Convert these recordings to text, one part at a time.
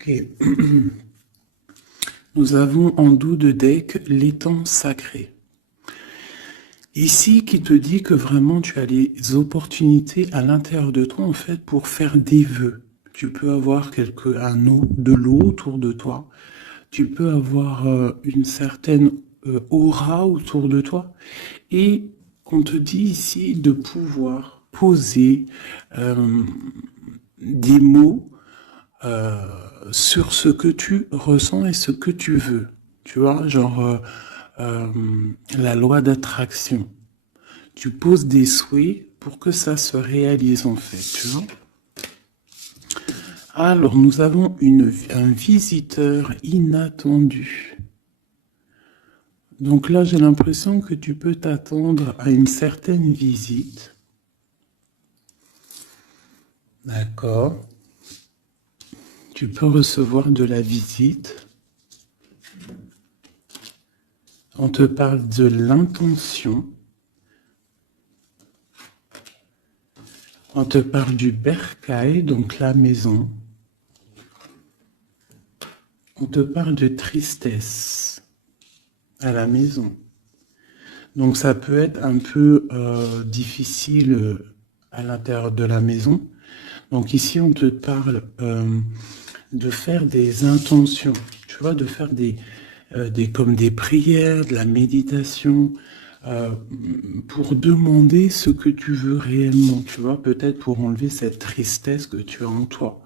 Ok. Nous avons en dos de deck l'étang sacré. Ici, qui te dit que vraiment tu as les opportunités à l'intérieur de toi, en fait, pour faire des vœux. Tu peux avoir de l'eau autour de toi. Tu peux avoir une certaine aura autour de toi. Et on te dit ici de pouvoir poser des mots sur ce que tu ressens et ce que tu veux. Tu vois, genre la loi d'attraction. Tu poses des souhaits pour que ça se réalise en fait, tu vois. Alors, nous avons un visiteur inattendu. Donc là, j'ai l'impression que tu peux t'attendre à une certaine visite. D'accord. Tu peux recevoir de la visite. On te parle de l'intention. On te parle du bercail, donc la maison. On te parle de tristesse à la maison. Donc ça peut être un peu difficile à l'intérieur de la maison. Donc ici, on te parle de faire des intentions, tu vois, de faire comme des prières, de la méditation, pour demander ce que tu veux réellement, tu vois, peut-être pour enlever cette tristesse que tu as en toi.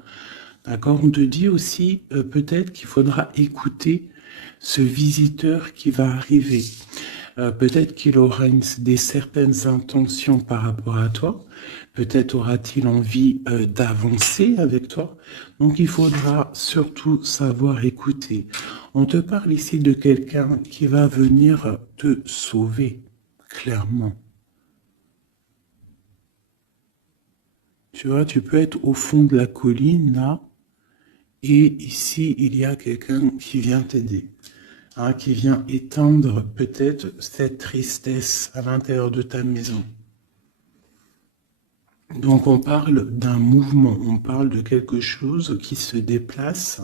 D'accord? On te dit aussi peut-être qu'il faudra écouter ce visiteur qui va arriver. Peut-être qu'il aura des certaines intentions par rapport à toi. Peut-être aura-t-il envie d'avancer avec toi. Donc il faudra surtout savoir écouter. On te parle ici de quelqu'un qui va venir te sauver, clairement. Tu vois, tu peux être au fond de la colline, là, et ici, il y a quelqu'un qui vient t'aider. Hein, qui vient éteindre peut-être cette tristesse à l'intérieur de ta maison. Donc on parle d'un mouvement, on parle de quelque chose qui se déplace.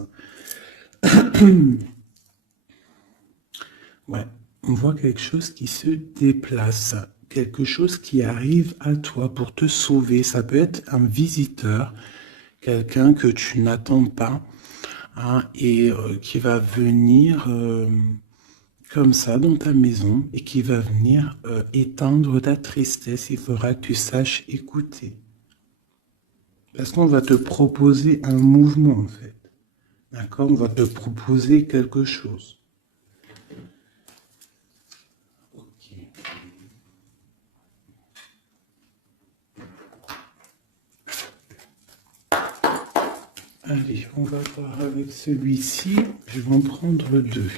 Ouais, on voit quelque chose qui se déplace, quelque chose qui arrive à toi pour te sauver. Ça peut être un visiteur, quelqu'un que tu n'attends pas, hein, et qui va venir comme ça dans ta maison et qui va venir éteindre ta tristesse. Il faudra que tu saches écouter. Parce qu'on va te proposer un mouvement en fait. D'accord? On va te proposer quelque chose. Ok. Allez, on va voir avec celui-ci. Je vais en prendre deux.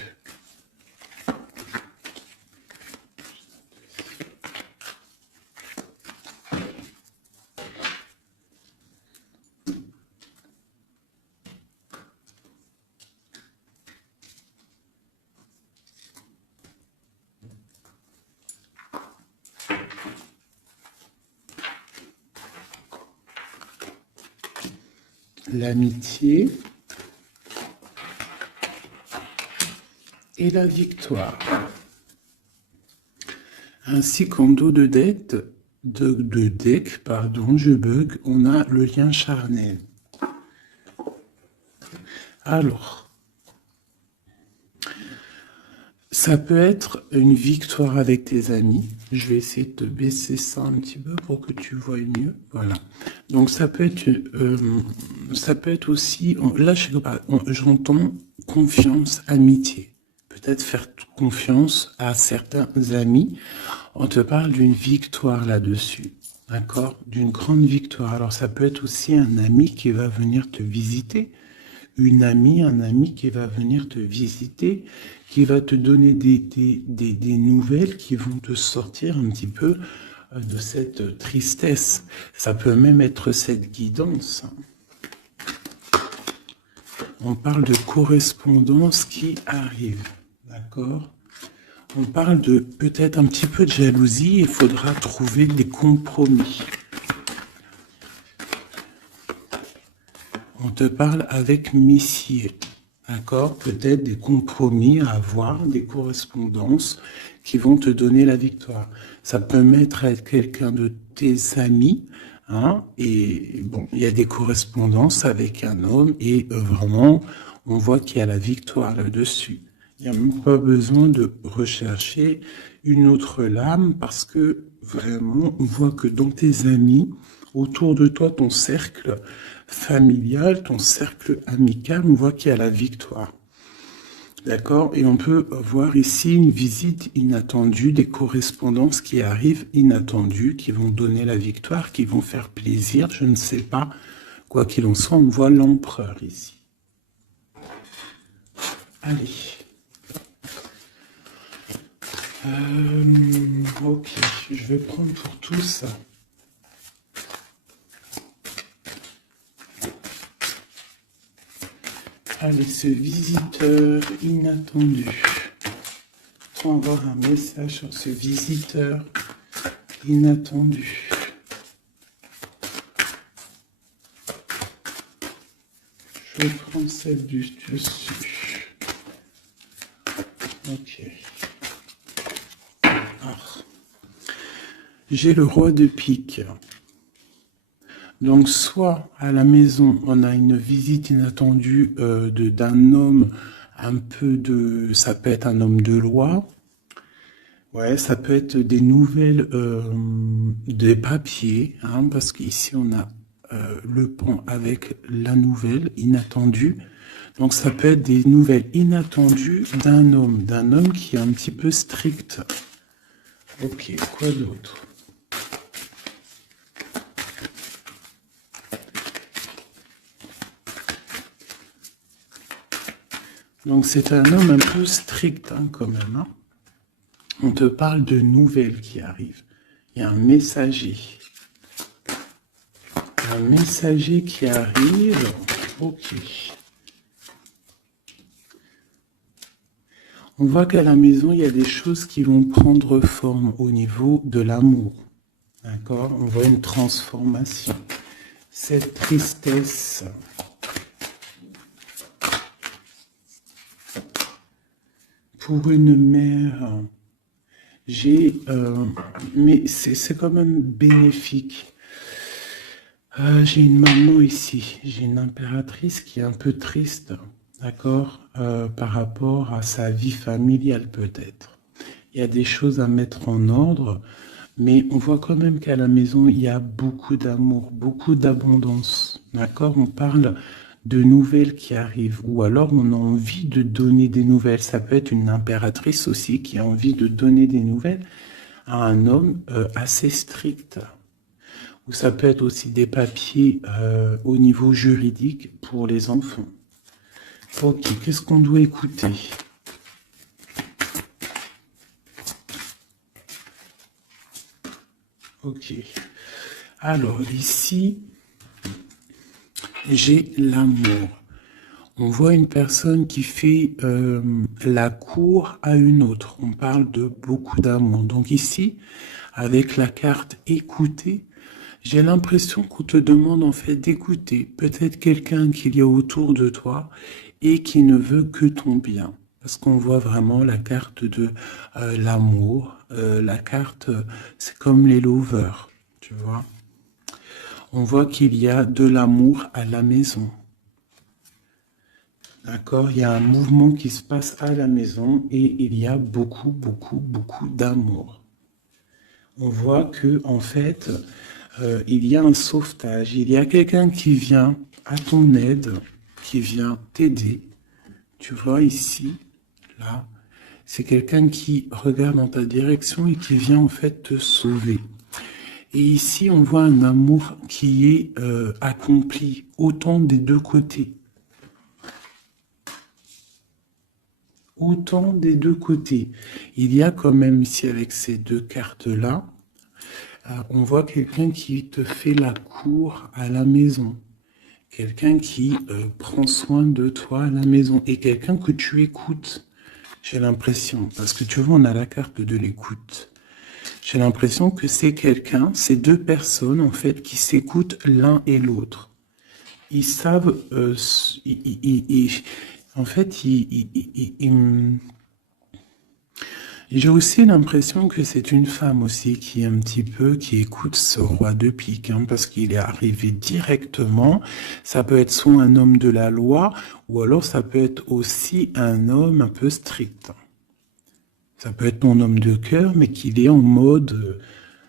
L'amitié et la victoire. Ainsi qu'en dos de deck, je bug, on a le lien charnel. Alors, ça peut être une victoire avec tes amis. Je vais essayer de te baisser ça un petit peu pour que tu vois mieux. Voilà. Donc ça peut être aussi, là j'entends confiance, amitié. Peut-être faire confiance à certains amis. On te parle d'une victoire là-dessus. D'accord? D'une grande victoire. Alors ça peut être aussi un ami qui va venir te visiter. Un ami qui va venir te visiter, qui va te donner des nouvelles qui vont te sortir un petit peu de cette tristesse. Ça peut même être cette guidance. On parle de correspondance qui arrive, d'accord? On parle de peut-être un petit peu de jalousie, il faudra trouver des compromis. On te parle avec Messier. D'accord? Peut-être des compromis à avoir, des correspondances qui vont te donner la victoire. Ça peut être quelqu'un de tes amis, hein, et bon, il y a des correspondances avec un homme, et vraiment, on voit qu'il y a la victoire là-dessus. Il n'y a même pas besoin de rechercher une autre lame, parce que vraiment, on voit que dans tes amis, autour de toi, ton cercle familial, ton cercle amical, on voit qu'il y a la victoire. D'accord? Et on peut voir ici une visite inattendue, des correspondances qui arrivent inattendues, qui vont donner la victoire, qui vont faire plaisir, je ne sais pas. Quoi qu'il en soit, on voit l'empereur ici. Allez. Ok, je vais prendre pour tous. Allez, ce visiteur inattendu. On va avoir un message sur ce visiteur inattendu. Je prends celle du dessus. Ok. J'ai le roi de pique. Donc, soit à la maison, on a une visite inattendue d'un homme, un peu de... Ça peut être un homme de loi. Ouais, ça peut être des nouvelles, des papiers, hein, parce qu'ici, on a le pont avec la nouvelle inattendue. Donc, ça peut être des nouvelles inattendues d'un homme qui est un petit peu strict. Ok, quoi d'autre? Donc c'est un homme un peu strict hein, quand même. Hein. On te parle de nouvelles qui arrivent. Il y a un messager. Un messager qui arrive. Ok. On voit qu'à la maison, il y a des choses qui vont prendre forme au niveau de l'amour. D'accord? On voit une transformation. Cette tristesse... Pour une mère, mais c'est quand même bénéfique. J'ai une maman ici, j'ai une impératrice qui est un peu triste, d'accord, par rapport à sa vie familiale peut-être. Il y a des choses à mettre en ordre, mais on voit quand même qu'à la maison, il y a beaucoup d'amour, beaucoup d'abondance, d'accord? On parle de nouvelles qui arrivent, ou alors on a envie de donner des nouvelles. Ça peut être une impératrice aussi qui a envie de donner des nouvelles à un homme assez strict. Ou ça peut être aussi des papiers au niveau juridique pour les enfants. Ok, qu'est-ce qu'on doit écouter? Ok. Alors ici, j'ai l'amour. On voit une personne qui fait la cour à une autre. On parle de beaucoup d'amour. Donc ici, avec la carte écouter, j'ai l'impression qu'on te demande en fait d'écouter peut-être quelqu'un qu'il y a autour de toi et qui ne veut que ton bien. Parce qu'on voit vraiment la carte de l'amour. La carte, c'est comme les lovers, tu vois. On voit qu'il y a de l'amour à la maison. D'accord, il y a un mouvement qui se passe à la maison et il y a beaucoup, beaucoup, beaucoup d'amour. On voit que en fait, il y a un sauvetage, il y a quelqu'un qui vient à ton aide, qui vient t'aider. Tu vois ici, là, c'est quelqu'un qui regarde dans ta direction et qui vient en fait te sauver. Et ici, on voit un amour qui est accompli autant des deux côtés. Autant des deux côtés. Il y a quand même ici avec ces deux cartes-là, on voit quelqu'un qui te fait la cour à la maison. Quelqu'un qui prend soin de toi à la maison. Et quelqu'un que tu écoutes, j'ai l'impression. Parce que tu vois, on a la carte de l'écoute. J'ai l'impression que c'est quelqu'un, c'est deux personnes en fait, qui s'écoutent l'un et l'autre. ils savent, en fait, j'ai aussi l'impression que c'est une femme aussi qui est un petit peu, qui écoute ce roi de pique, hein, parce qu'il est arrivé directement. Ça peut être soit un homme de la loi, ou alors ça peut être aussi un homme un peu strict. Ça peut être ton homme de cœur, mais qu'il est en mode,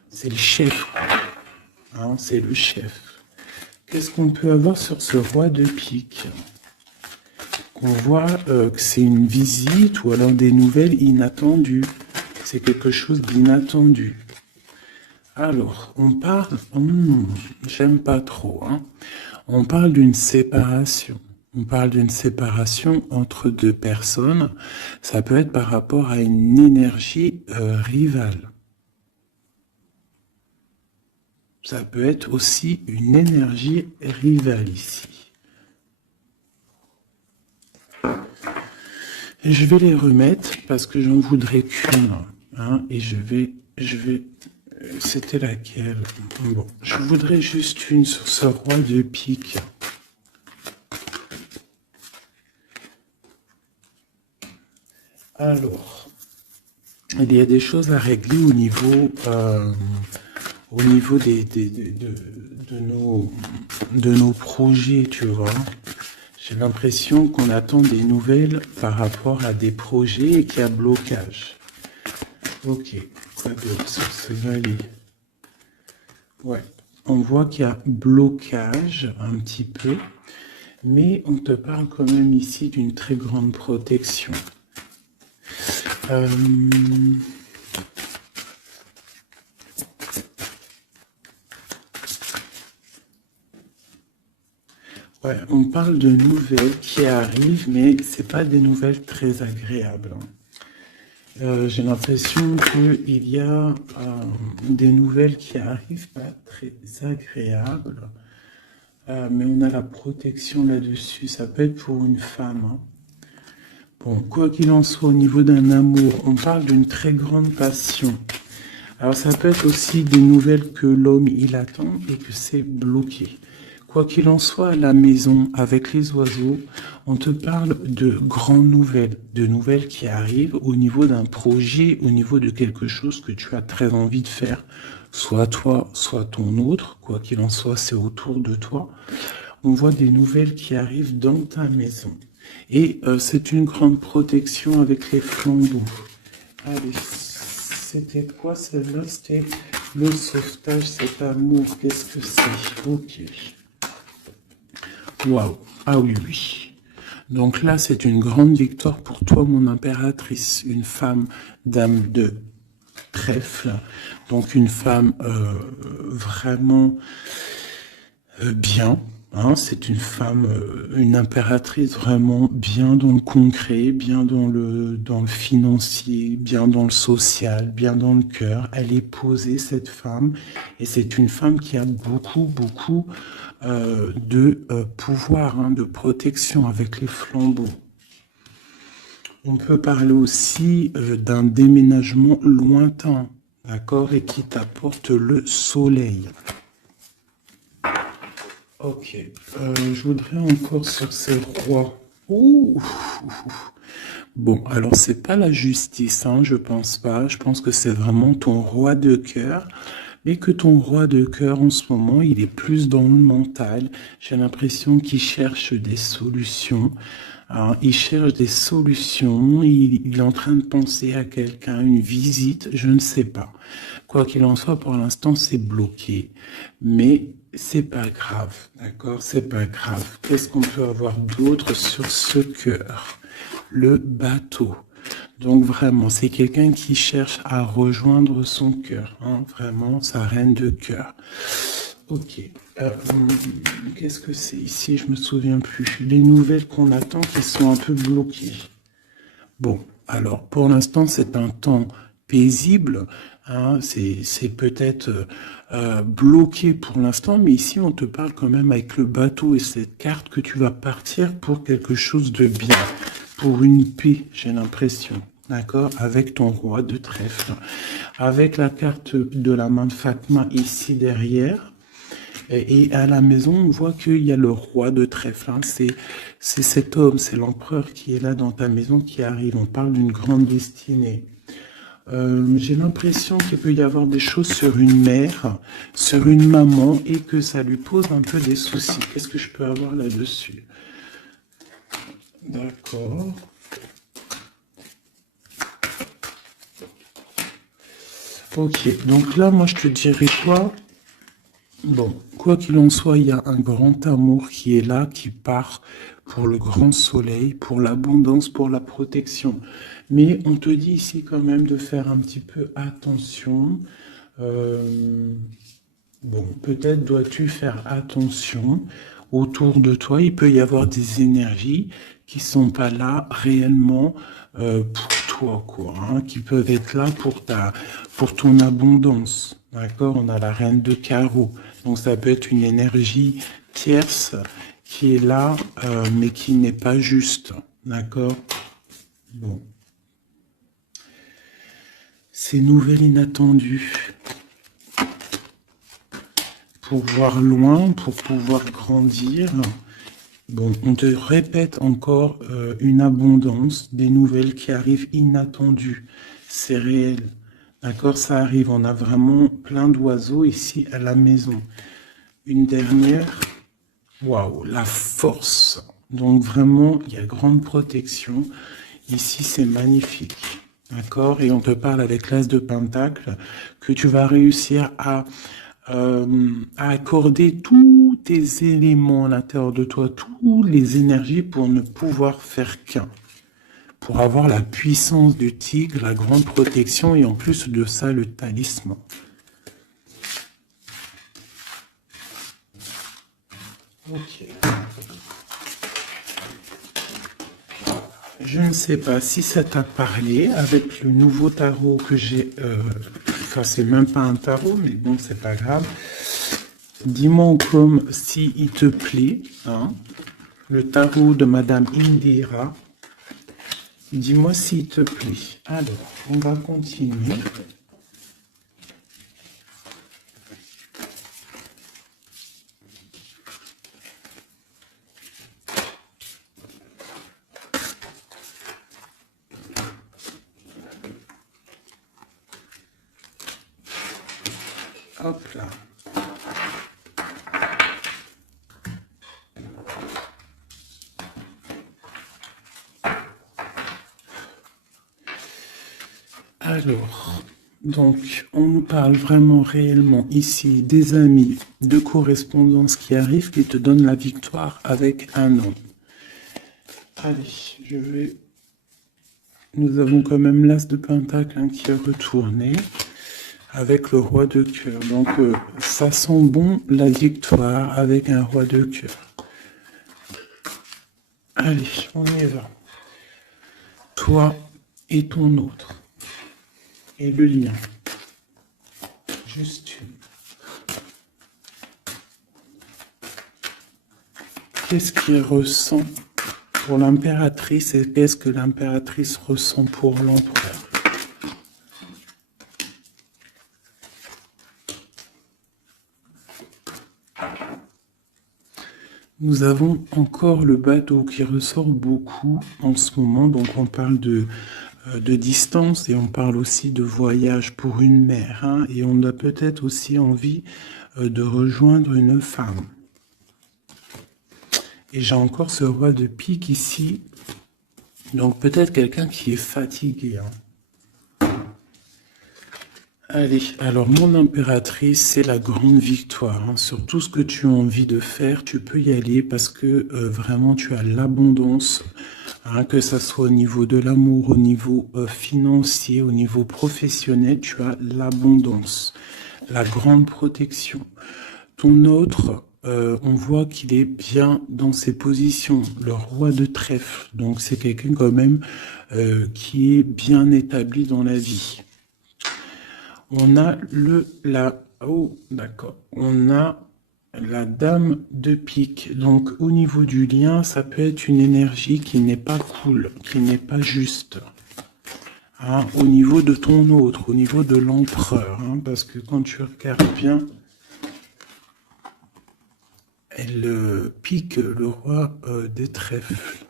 c'est le chef, hein, c'est le chef. Qu'est-ce qu'on peut avoir sur ce roi de pique? On voit que c'est une visite ou alors des nouvelles inattendues. C'est quelque chose d'inattendu. Alors, on parle... j'aime pas trop. Hein. On parle d'une séparation. On parle d'une séparation entre deux personnes. Ça peut être par rapport à une énergie rivale. Ça peut être aussi une énergie rivale ici. Et je vais les remettre parce que j'en voudrais qu'une. Hein, et je vais, c'était laquelle? Bon, je voudrais juste une sur ce roi de pique. Alors, il y a des choses à régler au niveau de nos projets, tu vois. J'ai l'impression qu'on attend des nouvelles par rapport à des projets et qu'il y a blocage. Ok, quoi d'autre sur ce valet? Ouais, on voit qu'il y a blocage un petit peu, mais on te parle quand même ici d'une très grande protection. Ouais, on parle de nouvelles qui arrivent, mais c'est pas des nouvelles très agréables. J'ai l'impression qu'il y a des nouvelles qui arrivent pas très agréables, mais on a la protection là-dessus. Ça peut être pour une femme. Hein. Bon, quoi qu'il en soit, au niveau d'un amour, on parle d'une très grande passion. Alors ça peut être aussi des nouvelles que l'homme il attend et que c'est bloqué. Quoi qu'il en soit, à la maison, avec les oiseaux, on te parle de grandes nouvelles, de nouvelles qui arrivent au niveau d'un projet, au niveau de quelque chose que tu as très envie de faire, soit toi, soit ton autre, quoi qu'il en soit, c'est autour de toi. On voit des nouvelles qui arrivent dans ta maison. Et c'est une grande protection avec les flambeaux. Allez, c'était quoi celle-là? C'était le sauvetage, cet amour, qu'est-ce que c'est? Ok. Waouh, ah oui, oui. Donc là, c'est une grande victoire pour toi, mon impératrice, une femme dame de trèfle, donc une femme vraiment bien. Hein, c'est une femme, une impératrice vraiment bien dans le concret, bien dans le financier, bien dans le social, bien dans le cœur. Elle est posée, cette femme, et c'est une femme qui a beaucoup de pouvoir, hein, de protection avec les flambeaux. On peut parler aussi d'un déménagement lointain, d'accord, et qui t'apporte le soleil. Ok, je voudrais encore sur ces rois. Ouh. Bon, alors c'est pas la justice, hein, je pense pas. Je pense que c'est vraiment ton roi de cœur. Mais que ton roi de cœur, en ce moment, il est plus dans le mental. J'ai l'impression qu'il cherche des solutions. Alors, il cherche des solutions. Il est en train de penser à quelqu'un, une visite, je ne sais pas. Quoi qu'il en soit, pour l'instant, c'est bloqué. Mais c'est pas grave, d'accord? C'est pas grave. Qu'est-ce qu'on peut avoir d'autre sur ce cœur? Le bateau. Donc vraiment, c'est quelqu'un qui cherche à rejoindre son cœur, hein, vraiment, sa reine de cœur. Ok. Qu'est-ce que c'est ici? Je me souviens plus. Les nouvelles qu'on attend qui sont un peu bloquées. Bon, alors pour l'instant, c'est un temps paisible. Hein, c'est peut-être bloqué pour l'instant, mais ici, on te parle quand même avec le bateau et cette carte que tu vas partir pour quelque chose de bien. Pour une paix, j'ai l'impression, d'accord, avec ton roi de trèfle, avec la carte de la main de Fatma ici derrière, Et à la maison, on voit qu'il y a le roi de trèfle. Hein. C'est cet homme, c'est l'empereur qui est là dans ta maison qui arrive. On parle d'une grande destinée. J'ai l'impression qu'il peut y avoir des choses sur une mère, sur une maman, et que ça lui pose un peu des soucis. Qu'est-ce que je peux avoir là-dessus? D'accord. Ok, donc là, moi, je te dirais quoi? Bon, quoi qu'il en soit, il y a un grand amour qui est là, qui part pour le grand soleil, pour l'abondance, pour la protection. Mais on te dit ici quand même de faire un petit peu attention. Euh, Bon, peut-être dois-tu faire attention autour de toi. Il peut y avoir des énergies qui sont pas là réellement pour toi, quoi, hein, qui peuvent être là pour ton abondance. D'accord? On a la reine de carreau. Donc ça peut être une énergie tierce qui est là, mais qui n'est pas juste. D'accord? Bon. Ces nouvelles inattendues. Pour voir loin, pour pouvoir grandir. Bon, on te répète encore une abondance, des nouvelles qui arrivent inattendues. C'est réel. D'accord, ça arrive. On a vraiment plein d'oiseaux ici à la maison. Une dernière. Waouh, la force. Donc vraiment, il y a grande protection. Ici, c'est magnifique. D'accord? Et on te parle avec l'As de Pentacle que tu vas réussir à accorder tous tes éléments à l'intérieur de toi, toutes les énergies pour ne pouvoir faire qu'un. Pour avoir la puissance du tigre, la grande protection et en plus de ça, le talisman. Ok. Je ne sais pas si ça t'a parlé avec le nouveau tarot que j'ai. Enfin, c'est même pas un tarot, mais bon, c'est pas grave. Dis-moi comme si il te plaît, hein, le tarot de Madame Indira. Dis-moi s'il te plaît. Alors, on va continuer. Hop là. Alors, donc, on nous parle vraiment réellement ici des amis de correspondance qui arrivent, qui te donnent la victoire avec un homme. Allez, je vais... Nous avons quand même l'As de Pentacle hein, qui est retourné avec le roi de cœur. Donc, ça sent bon la victoire avec un roi de cœur. Allez, on y va. Toi et ton autre. Et le lien. Juste une. Qu'est-ce qu'il ressent pour l'impératrice et qu'est-ce que l'impératrice ressent pour l'empereur? Nous avons encore le bateau qui ressort beaucoup en ce moment, donc on parle de distance et on parle aussi de voyage pour une mère, hein, et on a peut-être aussi envie de rejoindre une femme. Et j'ai encore ce roi de pique ici, donc peut-être quelqu'un qui est fatigué. Hein. Allez, alors mon impératrice, c'est la grande victoire. Hein. Sur tout ce que tu as envie de faire, tu peux y aller parce que vraiment tu as l'abondance, hein, que ça soit au niveau de l'amour, au niveau financier, au niveau professionnel, tu as l'abondance, la grande protection. Ton autre, on voit qu'il est bien dans ses positions, le roi de trèfle. Donc c'est quelqu'un quand même qui est bien établi dans la vie. On a on a la dame de pique. Donc, au niveau du lien, ça peut être une énergie qui n'est pas cool, qui n'est pas juste. Hein, au niveau de ton autre, au niveau de l'empereur. Hein, parce que quand tu regardes bien, elle pique le roi des trèfles.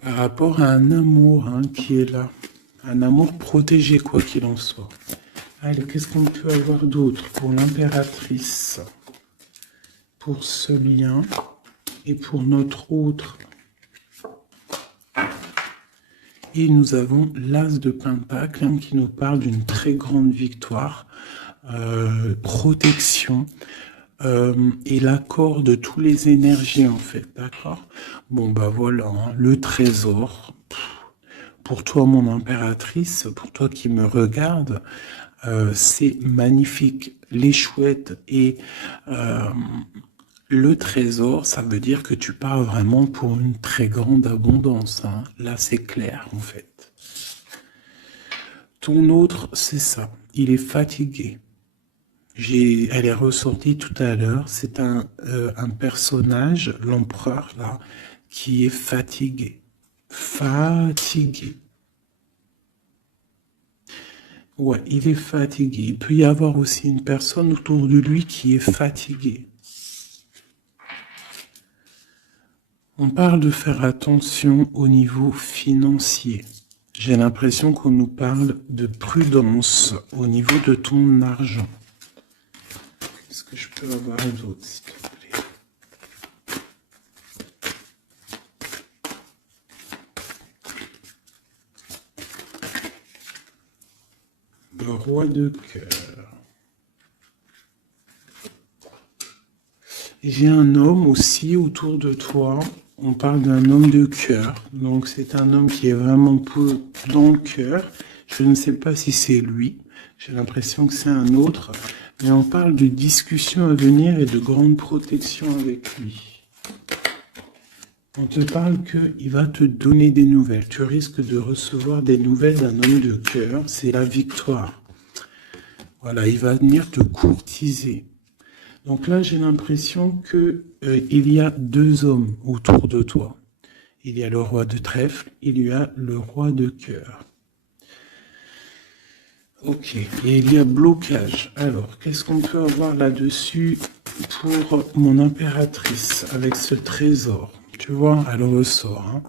Par rapport à un amour qui est là. Un amour protégé, quoi qu'il en soit. Allez, qu'est-ce qu'on peut avoir d'autre pour l'impératrice? Pour ce lien et pour notre autre. Et nous avons l'As de Pentacle qui nous parle d'une très grande victoire, protection et l'accord de toutes les énergies en fait, d'accord? Bon bah voilà, le trésor. Pour toi mon impératrice, pour toi qui me regarde, c'est magnifique. Les chouettes et le trésor, ça veut dire que tu pars vraiment pour une très grande abondance. Là, c'est clair, en fait. Ton autre, c'est ça. Il est fatigué. Elle est ressortie tout à l'heure. C'est un personnage, l'empereur, là, qui est fatigué. Fatigué. Ouais, il est fatigué. Il peut y avoir aussi une personne autour de lui qui est fatiguée. On parle de faire attention au niveau financier. J'ai l'impression qu'on nous parle de prudence au niveau de ton argent. Qu'est-ce que je peux avoir d'autre, s'il te plaît? Le roi de cœur. J'ai un homme aussi autour de toi. On parle d'un homme de cœur. Donc c'est un homme qui est vraiment dans le cœur. Je ne sais pas si c'est lui. J'ai l'impression que c'est un autre. Mais on parle de discussions à venir et de grande protection avec lui. On te parle qu'il va te donner des nouvelles. Tu risques de recevoir des nouvelles d'un homme de cœur. C'est la victoire. Voilà, il va venir te courtiser. Donc là, j'ai l'impression qu'il y a deux hommes autour de toi. Il y a le roi de trèfle, il y a le roi de cœur. Ok, et il y a blocage. Alors, qu'est-ce qu'on peut avoir là-dessus pour mon impératrice avec ce trésor? Tu vois, elle ressort.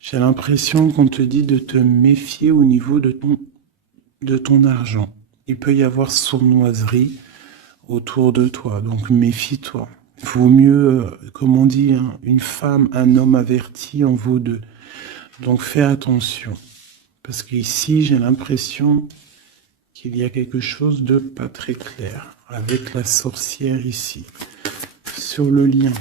J'ai l'impression qu'on te dit de te méfier au niveau de ton argent. Il peut y avoir sournoiserie autour de toi, donc méfie-toi. Il vaut mieux, comme on dit, une femme, un homme averti en vaut deux. Donc fais attention. Parce qu'ici, j'ai l'impression qu'il y a quelque chose de pas très clair avec la sorcière ici. Sur le lien.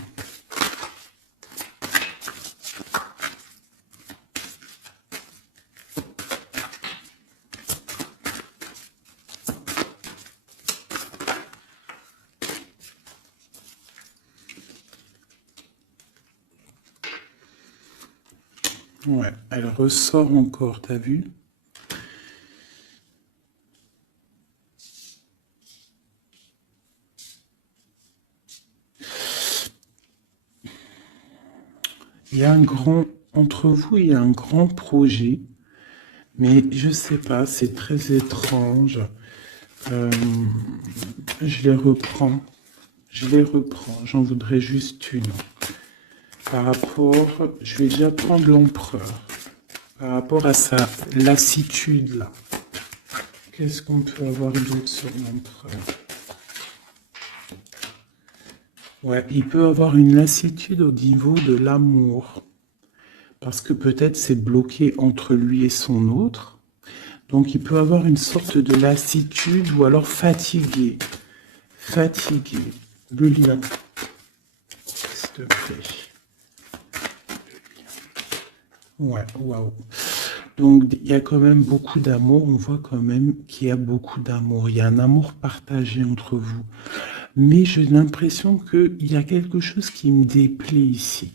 Ouais, elle ressort encore, t'as vu? Il y a entre vous, il y a un grand projet, mais je sais pas, c'est très étrange. Je les reprends, j'en voudrais juste une. Par rapport, je vais déjà prendre l'empereur. Par rapport à sa lassitude là. Qu'est-ce qu'on peut avoir d'autre sur l'empereur? Ouais, il peut avoir une lassitude au niveau de l'amour. Parce que peut-être c'est bloqué entre lui et son autre. Donc il peut avoir une sorte de lassitude ou alors fatigué. Fatigué. Le lien. S'il te plaît. Ouais, waouh. Donc il y a quand même beaucoup d'amour. On voit quand même qu'il y a beaucoup d'amour. Il y a un amour partagé entre vous. Mais j'ai l'impression qu'il y a quelque chose qui me déplaît ici.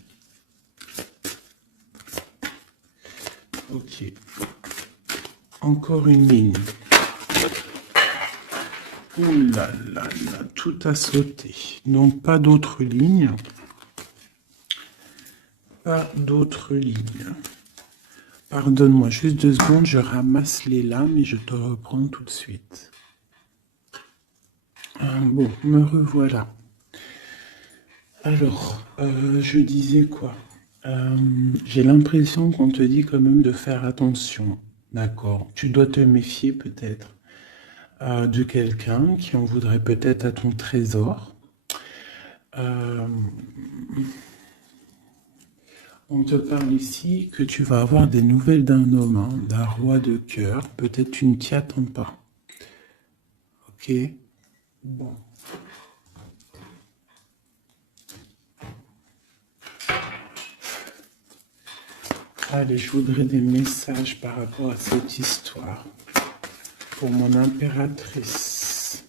Ok. Encore une ligne. Ouh là là là, tout a sauté. Donc pas d'autres lignes. Pas d'autres lignes. Pardonne-moi, juste 2 secondes, je ramasse les lames et je te reprends tout de suite. Bon, me revoilà. Alors, je disais quoi? J'ai l'impression qu'on te dit quand même de faire attention. D'accord. Tu dois te méfier peut-être de quelqu'un qui en voudrait peut-être à ton trésor. Euh, on te parle ici que tu vas avoir des nouvelles d'un homme, hein, d'un roi de cœur. Peut-être tu ne t'y attends pas. Ok? Bon. Allez, je voudrais des messages par rapport à cette histoire. Pour mon impératrice.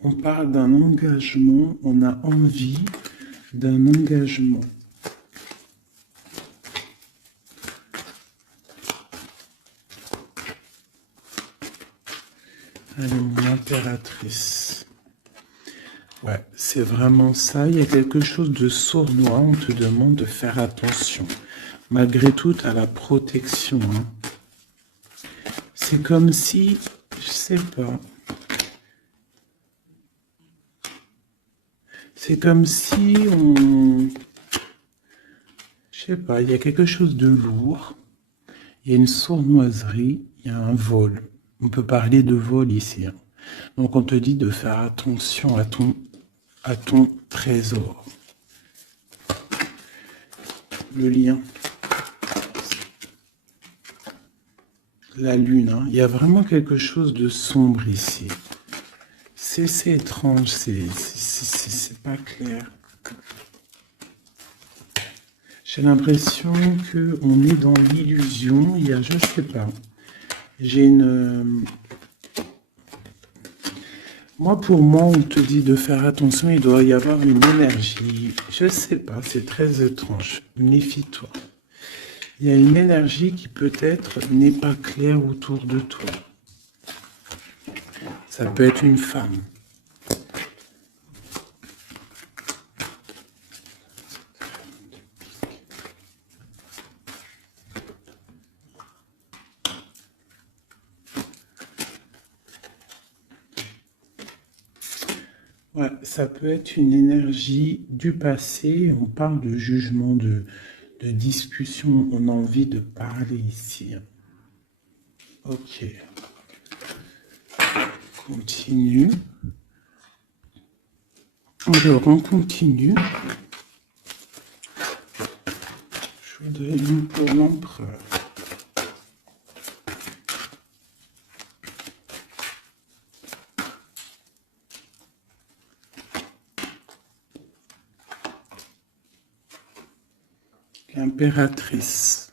On parle d'un engagement, on a envie d'un engagement. Allez, mon impératrice. Ouais, c'est vraiment ça. Il y a quelque chose de sournois. On te demande de faire attention. Malgré tout, à la protection. Hein. C'est comme si, je sais pas. C'est comme si on... Je sais pas, il y a quelque chose de lourd. Il y a une sournoiserie, il y a un vol. On peut parler de vol ici. Hein. Donc on te dit de faire attention à ton trésor. Le lien. La lune. Hein. Il y a vraiment quelque chose de sombre ici. C'est étrange, c'est pas clair. J'ai l'impression qu'on est dans l'illusion. Il y a, je sais pas. J'ai une... Pour moi, on te dit de faire attention, il doit y avoir une énergie. Je sais pas, c'est très étrange. Méfie-toi. Il y a une énergie qui peut-être n'est pas claire autour de toi. Ça peut être une femme. Ouais, ça peut être une énergie du passé. On parle de jugement, de discussion. On a envie de parler ici. Ok. Continue. Alors, on continue. Je voudrais une pour l'empereur. L'impératrice.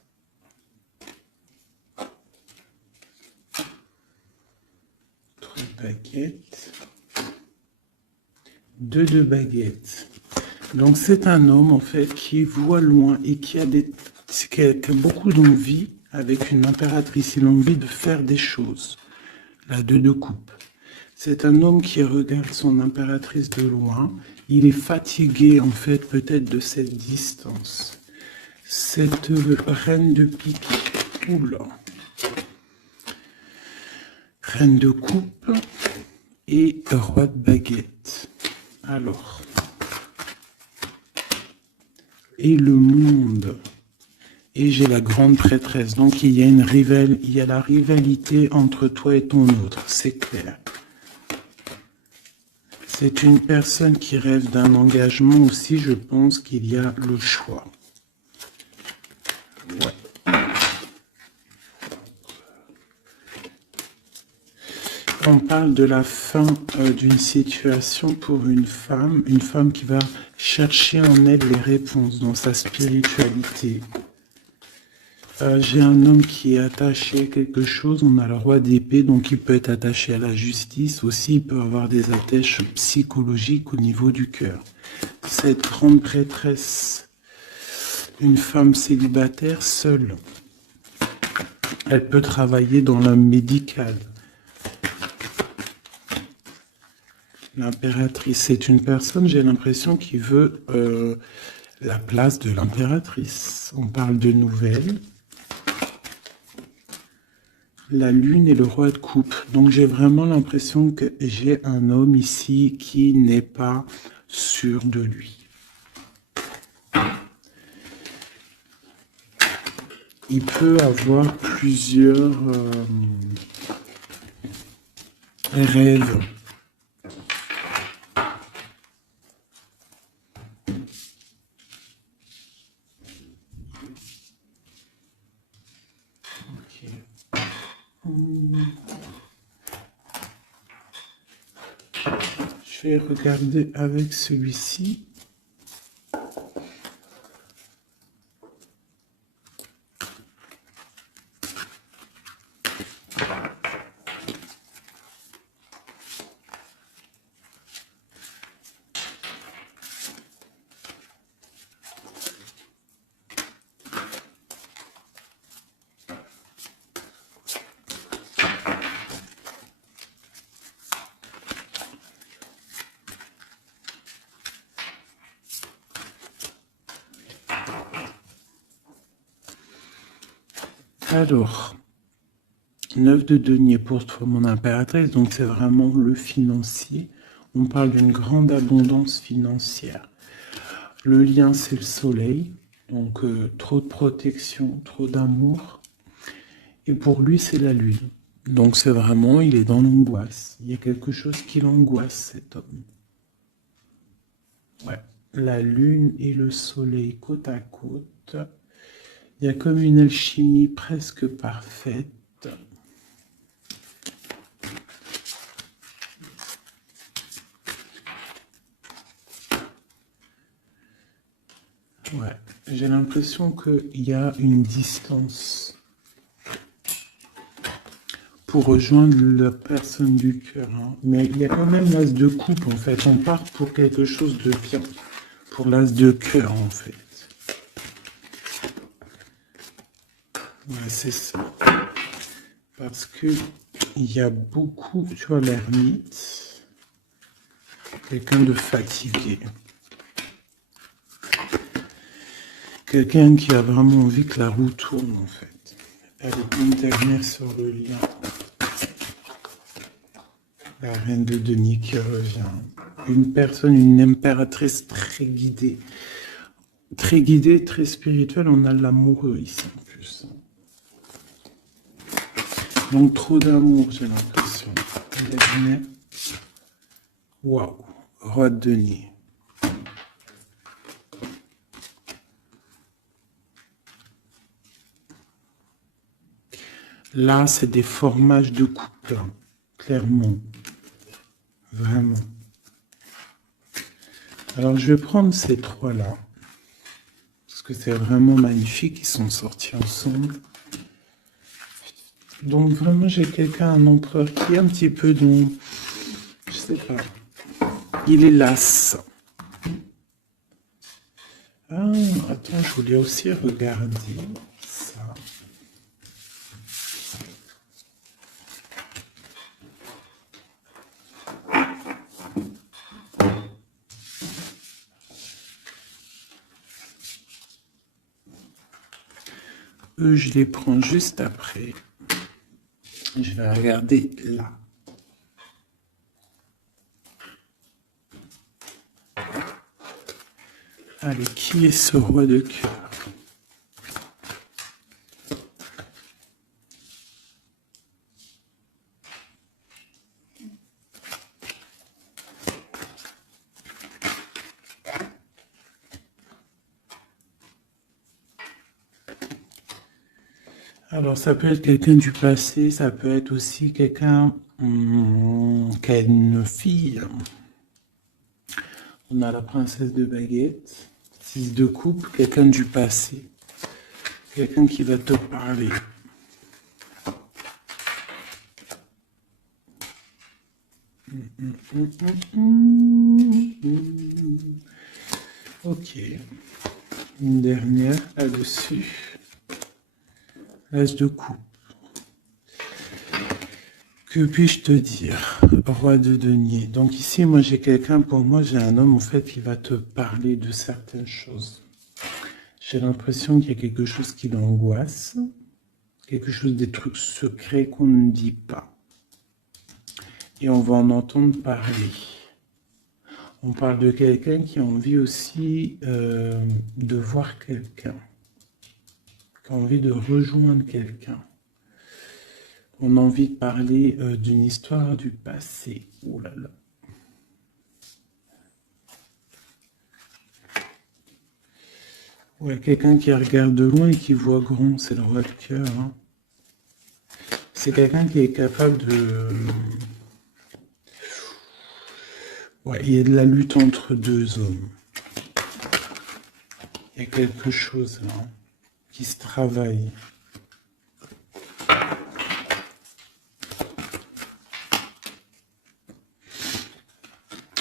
3 baguettes. 2 de baguettes. Donc c'est un homme en fait qui voit loin et qui a beaucoup d'envie avec une impératrice. Il a envie de faire des choses. La 2 de coupe. C'est un homme qui regarde son impératrice de loin. Il est fatigué en fait peut-être de cette distance. Cette reine de pique. Oula. Reine de coupe et roi de baguette. Alors. Et le monde. Et j'ai la grande prêtresse. Donc il y a la rivalité entre toi et ton autre. C'est clair. C'est une personne qui rêve d'un engagement aussi. Je pense qu'il y a le choix. Ouais. On parle de la fin d'une situation pour une femme qui va chercher en elle les réponses dans sa spiritualité. J'ai un homme qui est attaché à quelque chose, on a le roi d'épée, donc il peut être attaché à la justice, aussi il peut avoir des attaches psychologiques au niveau du cœur. Cette grande prêtresse, une femme célibataire seule, elle peut travailler dans le médical. L'impératrice, c'est une personne, j'ai l'impression, qui veut la place de l'impératrice. On parle de nouvelles. La lune et le roi de coupe. Donc j'ai vraiment l'impression que j'ai un homme ici qui n'est pas sûr de lui. Il peut avoir plusieurs rêves. Je vais regarder avec celui-ci. Alors, 9 de denier pour toi, mon impératrice, donc c'est vraiment le financier. On parle d'une grande abondance financière. Le lien, c'est le soleil, donc trop de protection, trop d'amour. Et pour lui, c'est la lune. Donc c'est vraiment, il est dans l'angoisse. Il y a quelque chose qui l'angoisse, cet homme. Ouais, la lune et le soleil côte à côte. Il y a comme une alchimie presque parfaite. Ouais, j'ai l'impression qu'il y a une distance pour rejoindre la personne du cœur. Hein. Mais il y a quand même l'as de coupe, en fait. On part pour quelque chose de bien. Pour l'as de cœur, en fait. Ouais, c'est ça. Parce que il y a beaucoup, tu vois, l'ermite, quelqu'un de fatigué. Quelqu'un qui a vraiment envie que la roue tourne, en fait. Allez, une dernière sur le lien. La reine de denier qui revient. Une personne, une impératrice très guidée. Très guidée, très spirituelle. On a l'amoureux ici, en plus. Donc, trop d'amour, j'ai l'impression. Dernière. Waouh. Roi de denier. Là, c'est des formages de couple, hein, clairement. Vraiment. Alors, je vais prendre ces trois-là. Parce que c'est vraiment magnifique. Ils sont sortis ensemble. Donc, vraiment, j'ai quelqu'un, un empereur qui est un petit peu dans... Je sais pas. Il est las. Ah, attends, je voulais aussi regarder ça. Eux, je les prends juste après. Je vais regarder là. Allez, qui est ce roi de cœur? Alors, ça peut être quelqu'un du passé, ça peut être aussi quelqu'un qui a une fille. On a la princesse de baguette, 6 de coupe, quelqu'un du passé, quelqu'un qui va te parler. Ok, une dernière là-dessus. L'as de coupe. Que puis-je te dire, roi de denier? Donc ici, moi j'ai quelqu'un, pour moi j'ai un homme en fait qui va te parler de certaines choses. J'ai l'impression qu'il y a quelque chose qui l'angoisse, quelque chose, des trucs secrets qu'on ne dit pas. Et on va en entendre parler. On parle de quelqu'un qui a envie aussi de voir quelqu'un, qui a envie de rejoindre quelqu'un. On a envie de parler d'une histoire du passé. Oh là là. Ouais, quelqu'un qui regarde de loin et qui voit grand, c'est le roi de cœur. Hein. C'est quelqu'un qui est capable de... Ouais, il y a de la lutte entre deux hommes. Il y a quelque chose là, hein, qui se travaille.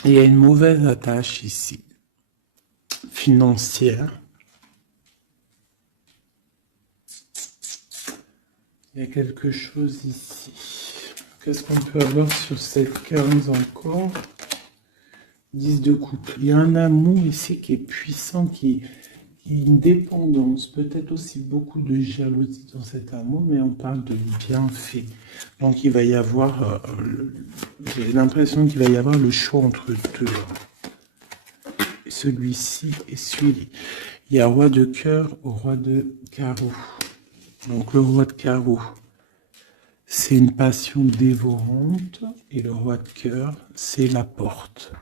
Il y a une mauvaise attache ici, financière. Il y a quelque chose ici. Qu'est-ce qu'on peut avoir sur cette case encore? 10 de coupe. Il y a un amour ici qui est puissant, qui est une dépendance, peut-être aussi beaucoup de jalousie dans cet amour, mais on parle de bienfait. Donc il va y avoir, j'ai l'impression qu'il va y avoir le choix entre deux. Celui-ci et celui-ci. Il y a roi de cœur au roi de carreau. Donc le roi de carreau, c'est une passion dévorante, et le roi de cœur, c'est la porte.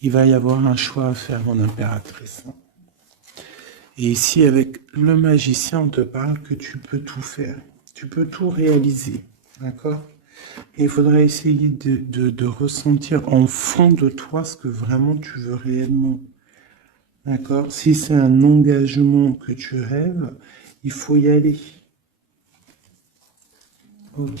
Il va y avoir un choix à faire, mon impératrice. Et ici, avec le magicien, on te parle que tu peux tout faire. Tu peux tout réaliser. D'accord? Et il faudra essayer de ressentir en fond de toi ce que vraiment tu veux réellement. D'accord? Si c'est un engagement que tu rêves, il faut y aller. Ok.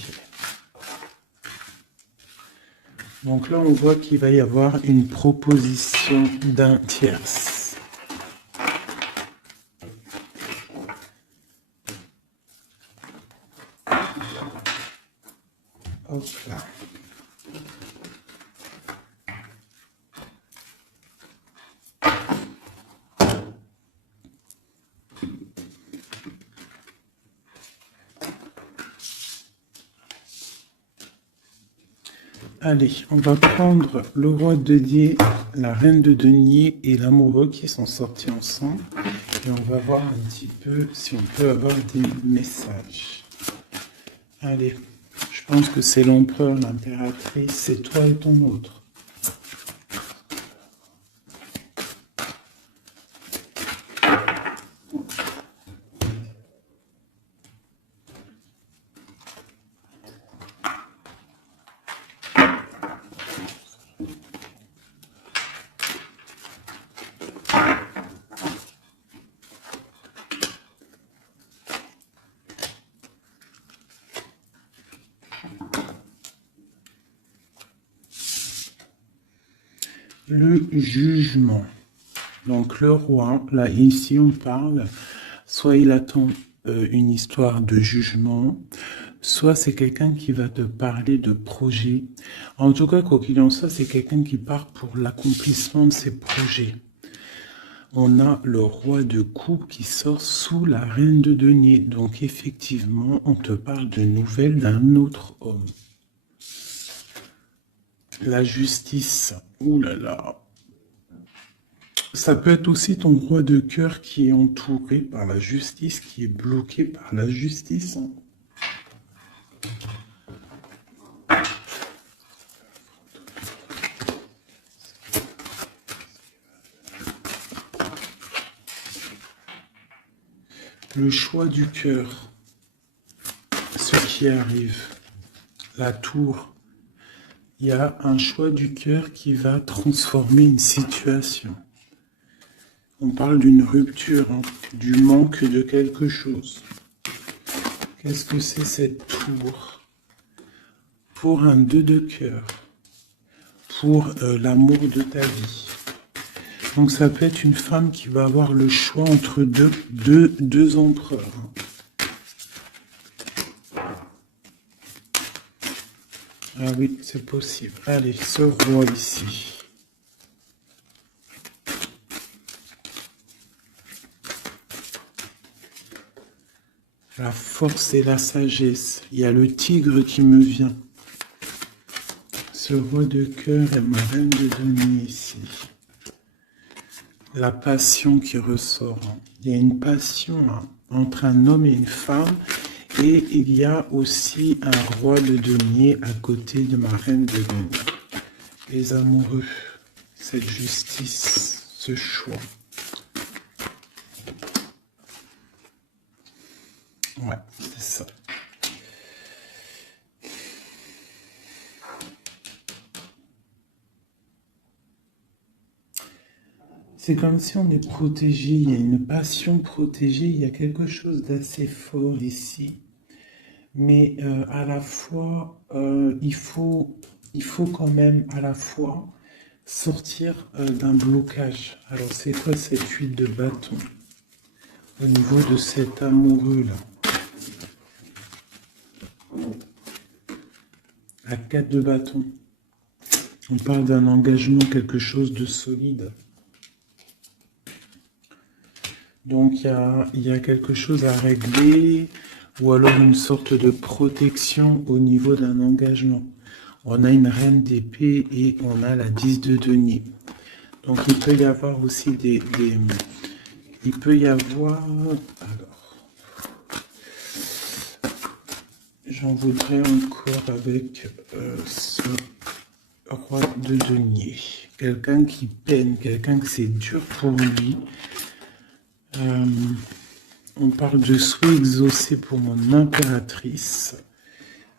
Donc là, on voit qu'il va y avoir une proposition d'un tierce. Hop là. Allez, on va prendre le roi de denier, la reine de denier et l'amoureux qui sont sortis ensemble. Et on va voir un petit peu si on peut avoir des messages. Allez, je pense que c'est l'empereur, l'impératrice, c'est toi et ton autre. Le jugement. Donc le roi, là ici on parle, soit il attend une histoire de jugement, soit c'est quelqu'un qui va te parler de projet. En tout cas, quoi qu'il en soit, c'est quelqu'un qui part pour l'accomplissement de ses projets. On a le roi de coupe qui sort sous la reine de denier. Donc effectivement, on te parle de nouvelles d'un autre homme. La justice, ouh là là. Ça peut être aussi ton roi de cœur qui est entouré par la justice, qui est bloqué par la justice. Le choix du cœur, ce qui arrive, la tour. Il y a un choix du cœur qui va transformer une situation. On parle d'une rupture, hein, du manque de quelque chose. Qu'est-ce que c'est cette tour? Pour un 2 de cœur, pour l'amour de ta vie. Donc ça peut être une femme qui va avoir le choix entre deux empereurs. Ah oui, c'est possible. Allez, ce roi ici. La force et la sagesse. Il y a le tigre qui me vient. Ce roi de cœur et ma reine de denier ici. La passion qui ressort. Il y a une passion entre un homme et une femme. Et il y a aussi un roi de denier à côté de ma reine de denier. Les amoureux, cette justice, ce choix. Ouais, c'est ça. C'est comme si on est protégé, il y a une passion protégée, il y a quelque chose d'assez fort ici. Mais à la fois, il faut quand même à la fois sortir d'un blocage. Alors c'est quoi cette huile de bâton au niveau de cet amoureux-là? La 4 de bâton. On parle d'un engagement, quelque chose de solide. Donc il y a quelque chose à régler, ou alors une sorte de protection au niveau d'un engagement. On a une reine d'épée et on a la 10 de denier. Donc il peut y avoir aussi il peut y avoir... Alors, j'en voudrais encore avec ce roi de denier. Quelqu'un qui peine, quelqu'un que c'est dur pour lui. On parle de souhait exaucé pour mon impératrice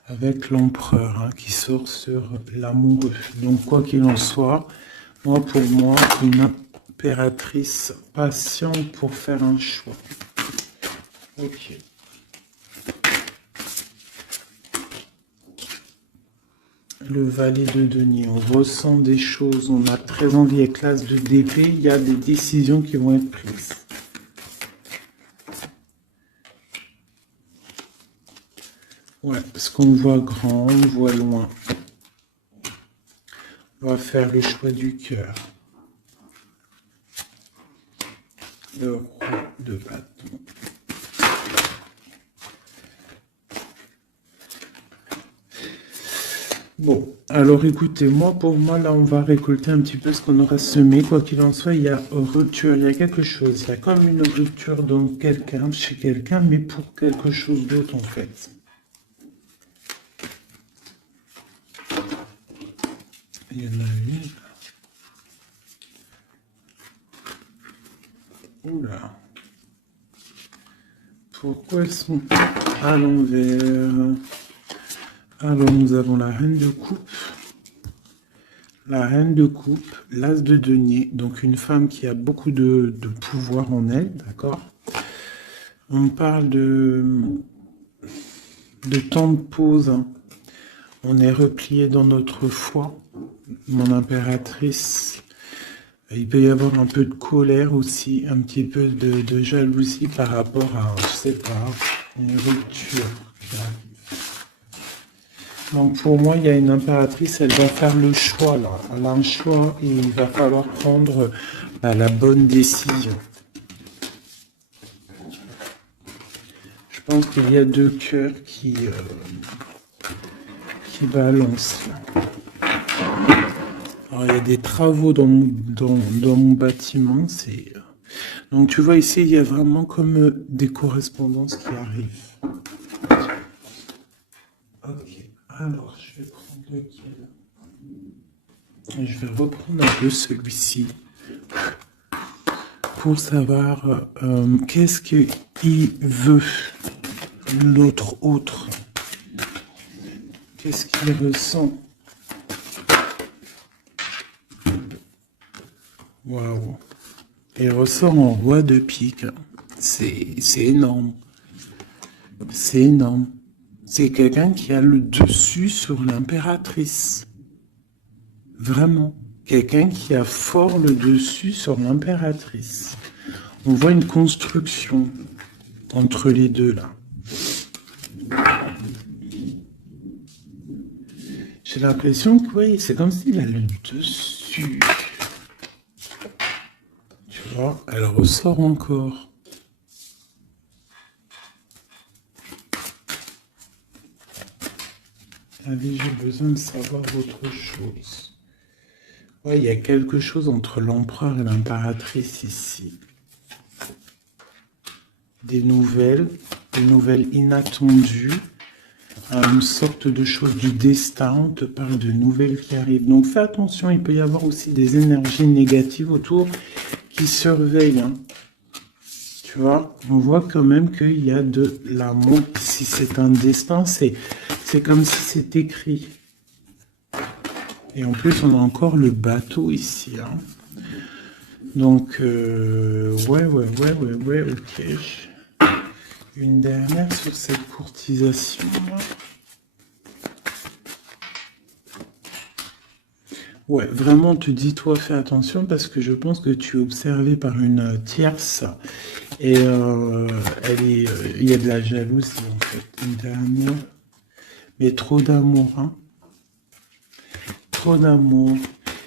avec l'empereur qui sort sur l'amoureux. Donc quoi qu'il en soit, pour moi, une impératrice patiente pour faire un choix. Ok. Le valet de denier, on ressent des choses, on a très envie avec l'as de d'épée, il y a des décisions qui vont être prises. Ouais, parce qu'on voit grand, on voit loin. On va faire le choix du cœur. Le roi de bâton. Bon, alors écoutez, pour moi, là, on va récolter un petit peu ce qu'on aura semé. Quoi qu'il en soit, il y a rupture, il y a quelque chose. Il y a comme une rupture dans quelqu'un, chez quelqu'un, mais pour quelque chose d'autre, en fait. Il y en a une. Oula. Pourquoi elles sont à l'envers? Alors, nous avons la reine de coupe. La reine de coupe, l'as de denier, donc une femme qui a beaucoup de pouvoir en elle, d'accord? On parle de temps de pause. On est replié dans notre foi. Mon impératrice, il peut y avoir un peu de colère aussi, un petit peu de jalousie par rapport à, je sais pas, une rupture. Donc pour moi, il y a une impératrice, elle va faire le choix là. Elle a un choix et il va falloir prendre la bonne décision. Je pense qu'il y a deux cœurs qui balancent. Alors, il y a des travaux dans mon bâtiment. Donc tu vois ici, il y a vraiment comme des correspondances qui arrivent. Ok, alors je vais prendre lequel? Je vais reprendre un peu celui-ci pour savoir qu'est-ce qu'il veut, autre. Qu'est-ce qu'il ressent? Waouh! Il ressort en roi de pique. C'est énorme. C'est énorme. C'est quelqu'un qui a le dessus sur l'impératrice. Vraiment. Quelqu'un qui a fort le dessus sur l'impératrice. On voit une construction entre les deux là. J'ai l'impression que oui, c'est comme s'il a le dessus. Tu vois, elle ressort encore. Allez, j'ai besoin de savoir autre chose. Ouais, il y a quelque chose entre l'empereur et l'impératrice ici. Des nouvelles inattendues, une sorte de chose du destin, on te parle de nouvelles qui arrivent. Donc fais attention, il peut y avoir aussi des énergies négatives autour qui surveillent. Hein. Tu vois, on voit quand même qu'il y a de l'amour. Si c'est un destin, c'est comme si c'est écrit. Et en plus, on a encore le bateau ici. Hein. Donc, ouais, ok. Une dernière sur cette courtisation. Ouais, vraiment, te dis, toi, fais attention parce que je pense que tu es observé par une tierce et il y a de la jalousie en fait. Une dernière, mais trop d'amour, hein. Trop d'amour.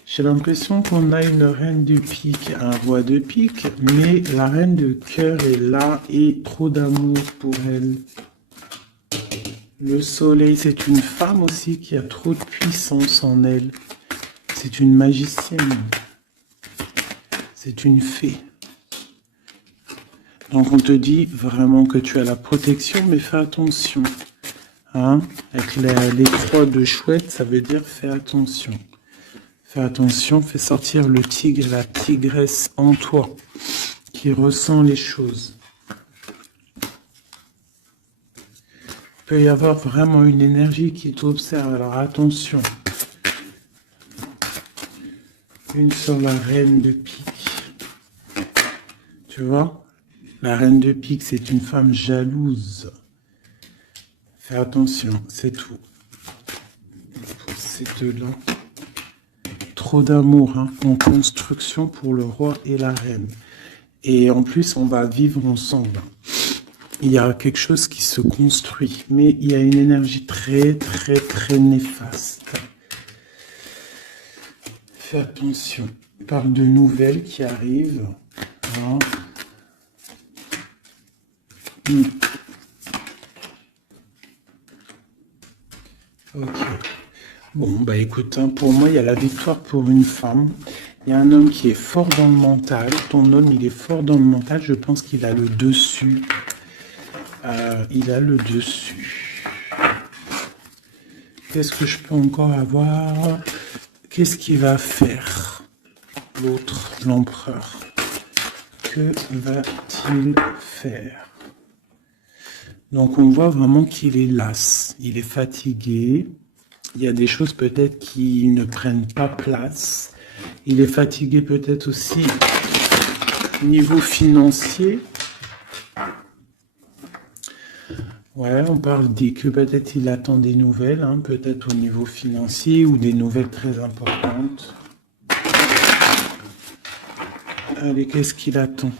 J'ai l'impression qu'on a une reine de pique, un roi de pique, mais la reine de cœur est là et trop d'amour pour elle. Le soleil, c'est une femme aussi qui a trop de puissance en elle. C'est une magicienne. C'est une fée. Donc on te dit vraiment que tu as la protection, mais fais attention. Hein? Avec les trois de chouette, ça veut dire fais attention. Fais attention, fais sortir le tigre, la tigresse en toi, qui ressent les choses. Il peut y avoir vraiment une énergie qui t'observe, alors attention. Une sur la reine de pique. Tu vois? La reine de pique, c'est une femme jalouse. Fais attention, c'est tout. Pour ces deux-là. Trop d'amour, hein, en construction pour le roi et la reine. Et en plus, on va vivre ensemble. Il y a quelque chose qui se construit, mais il y a une énergie très néfaste. Fais attention. On parle de nouvelles qui arrivent. Hein. Ok. Bon, bah écoute, hein, pour moi, il y a la victoire pour une femme. Il y a un homme qui est fort dans le mental. Ton homme, il est fort dans le mental. Je pense qu'il a le dessus. Il a le dessus. Qu'est-ce que je peux encore avoir? Qu'est-ce qu'il va faire? L'autre, l'empereur. Que va-t-il faire? Donc on voit vraiment qu'il est las. Il est fatigué. Il y a des choses peut-être qui ne prennent pas place. Il est fatigué peut-être aussi au niveau financier. Ouais, on parle que peut-être il attend des nouvelles, hein, peut-être au niveau financier ou des nouvelles très importantes. Allez, qu'est-ce qu'il attend?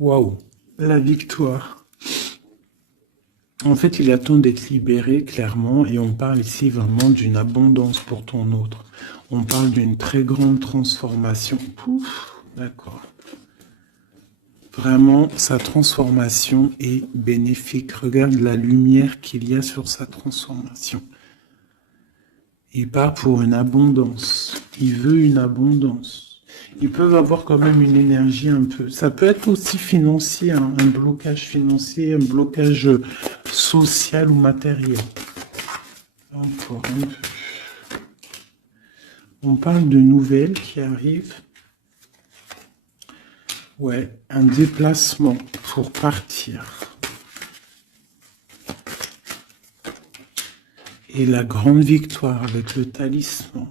Waouh, la victoire. En fait, il attend d'être libéré, clairement, et on parle ici vraiment d'une abondance pour ton autre. On parle d'une très grande transformation. Pouf, d'accord. Vraiment, sa transformation est bénéfique. Regarde la lumière qu'il y a sur sa transformation. Il part pour une abondance. Il veut une abondance. Ils peuvent avoir quand même une énergie un peu. Ça peut être aussi financier, hein, un blocage financier, un blocage social ou matériel. Encore un peu. On parle de nouvelles qui arrivent. Ouais, un déplacement pour partir. Et la grande victoire avec le talisman.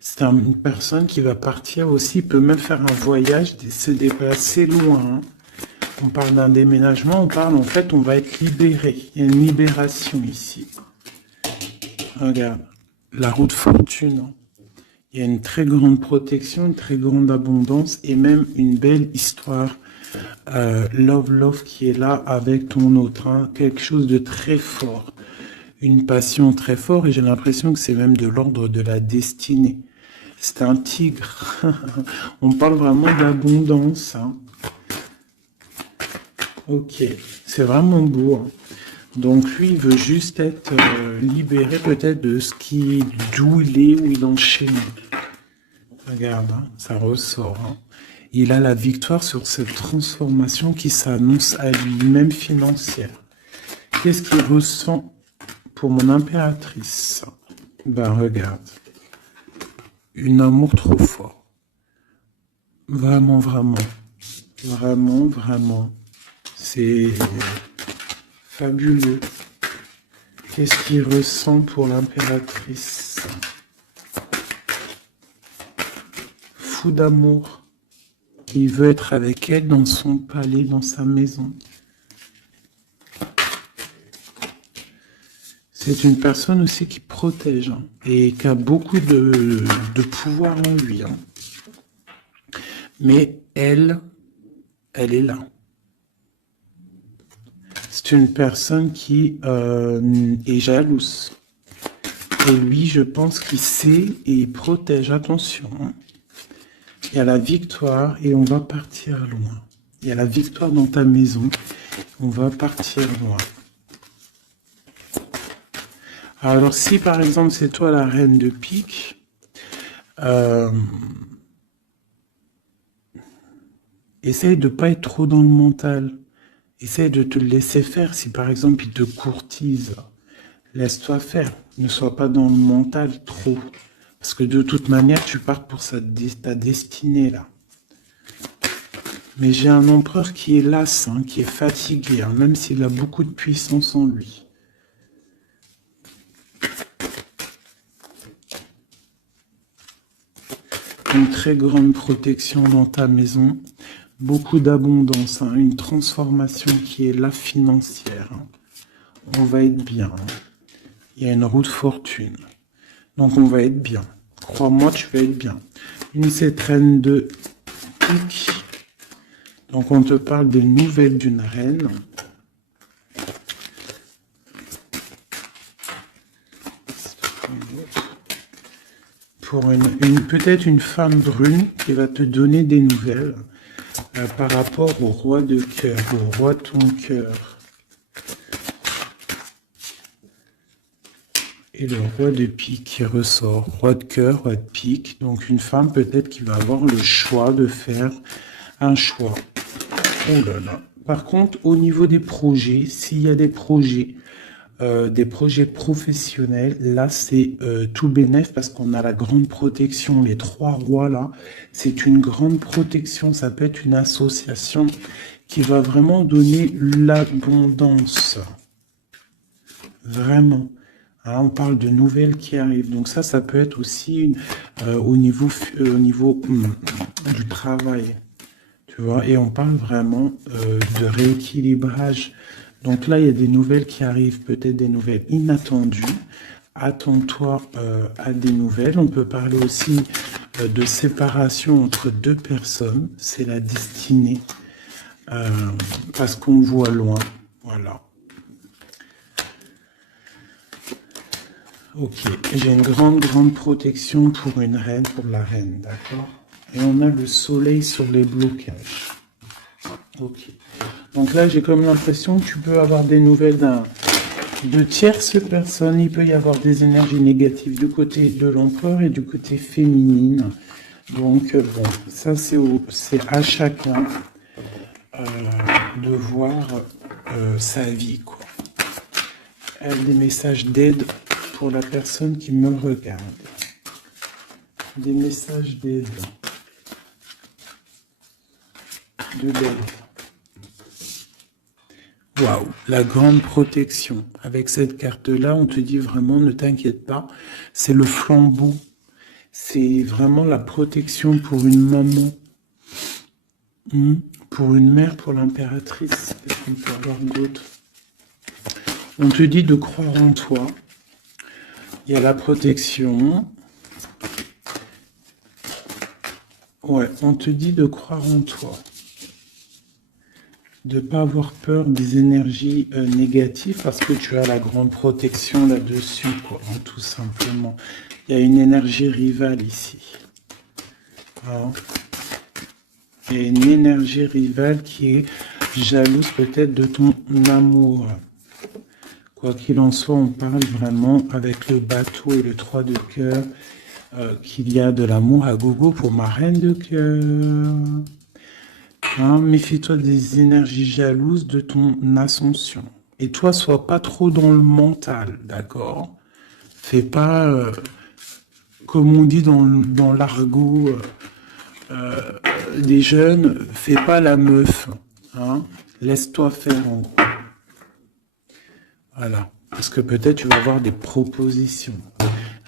C'est une personne qui va partir aussi, peut même faire un voyage, se déplacer loin. Hein. On parle d'un déménagement, on parle en fait, on va être libéré. Il y a une libération ici. Regarde, la roue de fortune. Hein. Il y a une très grande protection, une très grande abondance et même une belle histoire Love qui est là avec ton autre, hein. Quelque chose de très fort, une passion très forte, et j'ai l'impression que c'est même de l'ordre de la destinée. C'est un tigre. On parle vraiment d'abondance, hein. Ok, c'est vraiment beau, hein. Donc lui, il veut juste être libéré peut-être de ce qui, d'où il est, où il est enchaîné. Regarde, hein, ça ressort, hein. Il a la victoire sur cette transformation qui s'annonce à lui-même financière. Qu'est-ce qu'il ressent pour mon impératrice? Ben regarde, un amour trop fort. Vraiment, vraiment, vraiment, vraiment. C'est fabuleux. Qu'est-ce qu'il ressent pour l'impératrice? Fou d'amour. Il veut être avec elle dans son palais, dans sa maison. C'est une personne aussi qui protège, hein, et qui a beaucoup de pouvoir en lui, hein. Mais elle est là. C'est une personne qui est jalouse. Et lui, je pense qu'il sait et il protège. Attention, hein. Il y a la victoire et on va partir loin. Il y a la victoire dans ta maison. On va partir loin. Alors, si par exemple c'est toi la reine de pique, essaye de pas être trop dans le mental. Essaye de te laisser faire. Si par exemple il te courtise, laisse-toi faire. Ne sois pas dans le mental trop. Parce que de toute manière, tu pars pour ta destinée là. Mais j'ai un empereur qui est las, hein, qui est fatigué, hein, même s'il a beaucoup de puissance en lui. Une très grande protection dans ta maison. Beaucoup d'abondance, hein, une transformation qui est là financière, hein. On va être bien, hein. Il y a une roue de fortune. Donc on va être bien. Crois-moi, tu vas être bien. Une reine de pique. Donc on te parle des nouvelles d'une reine. Pour peut-être une femme brune qui va te donner des nouvelles par rapport au roi de cœur, au roi de ton cœur. Et le roi de pique qui ressort, roi de cœur, roi de pique. Donc une femme peut-être qui va avoir le choix de faire un choix. Oh là là. Par contre, au niveau des projets, s'il y a des projets professionnels, là c'est tout bénef parce qu'on a la grande protection. Les trois rois là, c'est une grande protection. Ça peut être une association qui va vraiment donner l'abondance. Vraiment. Hein, on parle de nouvelles qui arrivent. Donc ça peut être aussi au niveau du travail. Tu vois, et on parle vraiment de rééquilibrage. Donc là, il y a des nouvelles qui arrivent, peut-être des nouvelles inattendues. Attends-toi à des nouvelles. On peut parler aussi de séparation entre deux personnes. C'est la destinée. Parce qu'on voit loin. Voilà. Ok, j'ai une grande protection pour une reine, pour la reine, d'accord? Et on a le soleil sur les blocages. Ok. Donc là, j'ai comme l'impression que tu peux avoir des nouvelles de tierces personnes. Il peut y avoir des énergies négatives du côté de l'empereur et du côté féminine. Donc, bon, ça, c'est à chacun de voir sa vie, quoi. Des messages d'aide pour la personne qui me regarde. Des messages d'aide. De l'aide. Waouh, la grande protection. Avec cette carte-là, on te dit vraiment, ne t'inquiète pas, c'est le flambeau. C'est vraiment la protection pour une maman, pour une mère, pour l'impératrice. Qu'est-ce qu'on peut avoir d'autre? On te dit de croire en toi. Il y a la protection. Ouais, on te dit de croire en toi. de pas avoir peur des énergies négatives parce que tu as la grande protection là-dessus, quoi, hein, tout simplement. Il y a une énergie rivale ici. Hein. Il y a une énergie rivale qui est jalouse peut-être de ton amour. Quoi qu'il en soit, on parle vraiment avec le bateau et le 3 de cœur qu'il y a de l'amour à gogo pour ma reine de cœur. Hein, méfie-toi des énergies jalouses de ton ascension. Et toi, sois pas trop dans le mental, d'accord? Fais pas, comme on dit dans l'argot des jeunes, fais pas la meuf. Hein? Laisse-toi faire en gros. Voilà. Parce que peut-être tu vas avoir des propositions.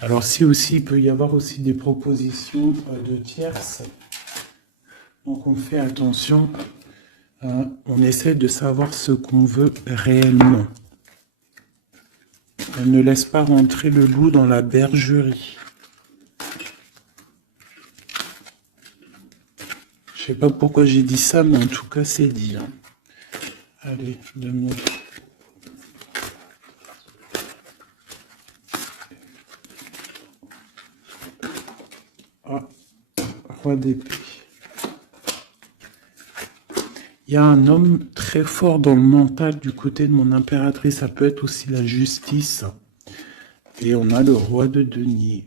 Alors si aussi, il peut y avoir aussi des propositions de tierces. Donc on fait attention. Hein, on essaie de savoir ce qu'on veut réellement. Elle ne laisse pas rentrer le loup dans la bergerie. Je sais pas pourquoi j'ai dit ça, mais en tout cas c'est dit. Hein. Allez, 2 minutes. Ah, roi d'épée. Il y a un homme très fort dans le mental du côté de mon impératrice. Ça peut être aussi la justice. Et on a le roi de denier,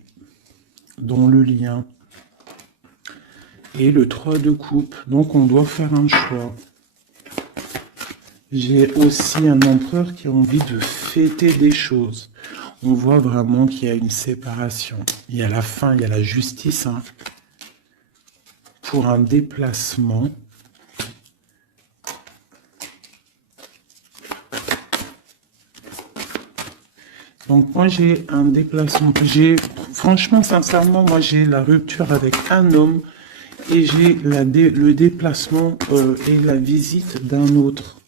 dont le lien. Et le 3 de coupe. Donc on doit faire un choix. J'ai aussi un empereur qui a envie de fêter des choses. On voit vraiment qu'il y a une séparation. Il y a la fin, il y a la justice. Hein, pour un déplacement. Donc moi j'ai un déplacement, franchement sincèrement moi j'ai la rupture avec un homme et j'ai le déplacement et la visite d'un autre.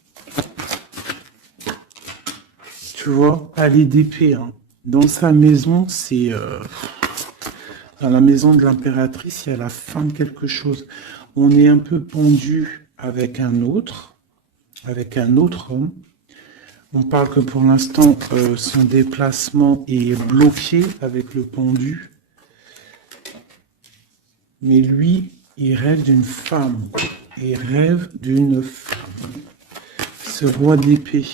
Tu vois, palais d'épée, hein. Dans sa maison, c'est dans la maison de l'impératrice, il y a la fin de quelque chose. On est un peu pendu avec un autre homme. On parle que pour l'instant, son déplacement est bloqué avec le pendu. Mais lui, il rêve d'une femme. Il rêve d'une femme. Ce roi d'épée. De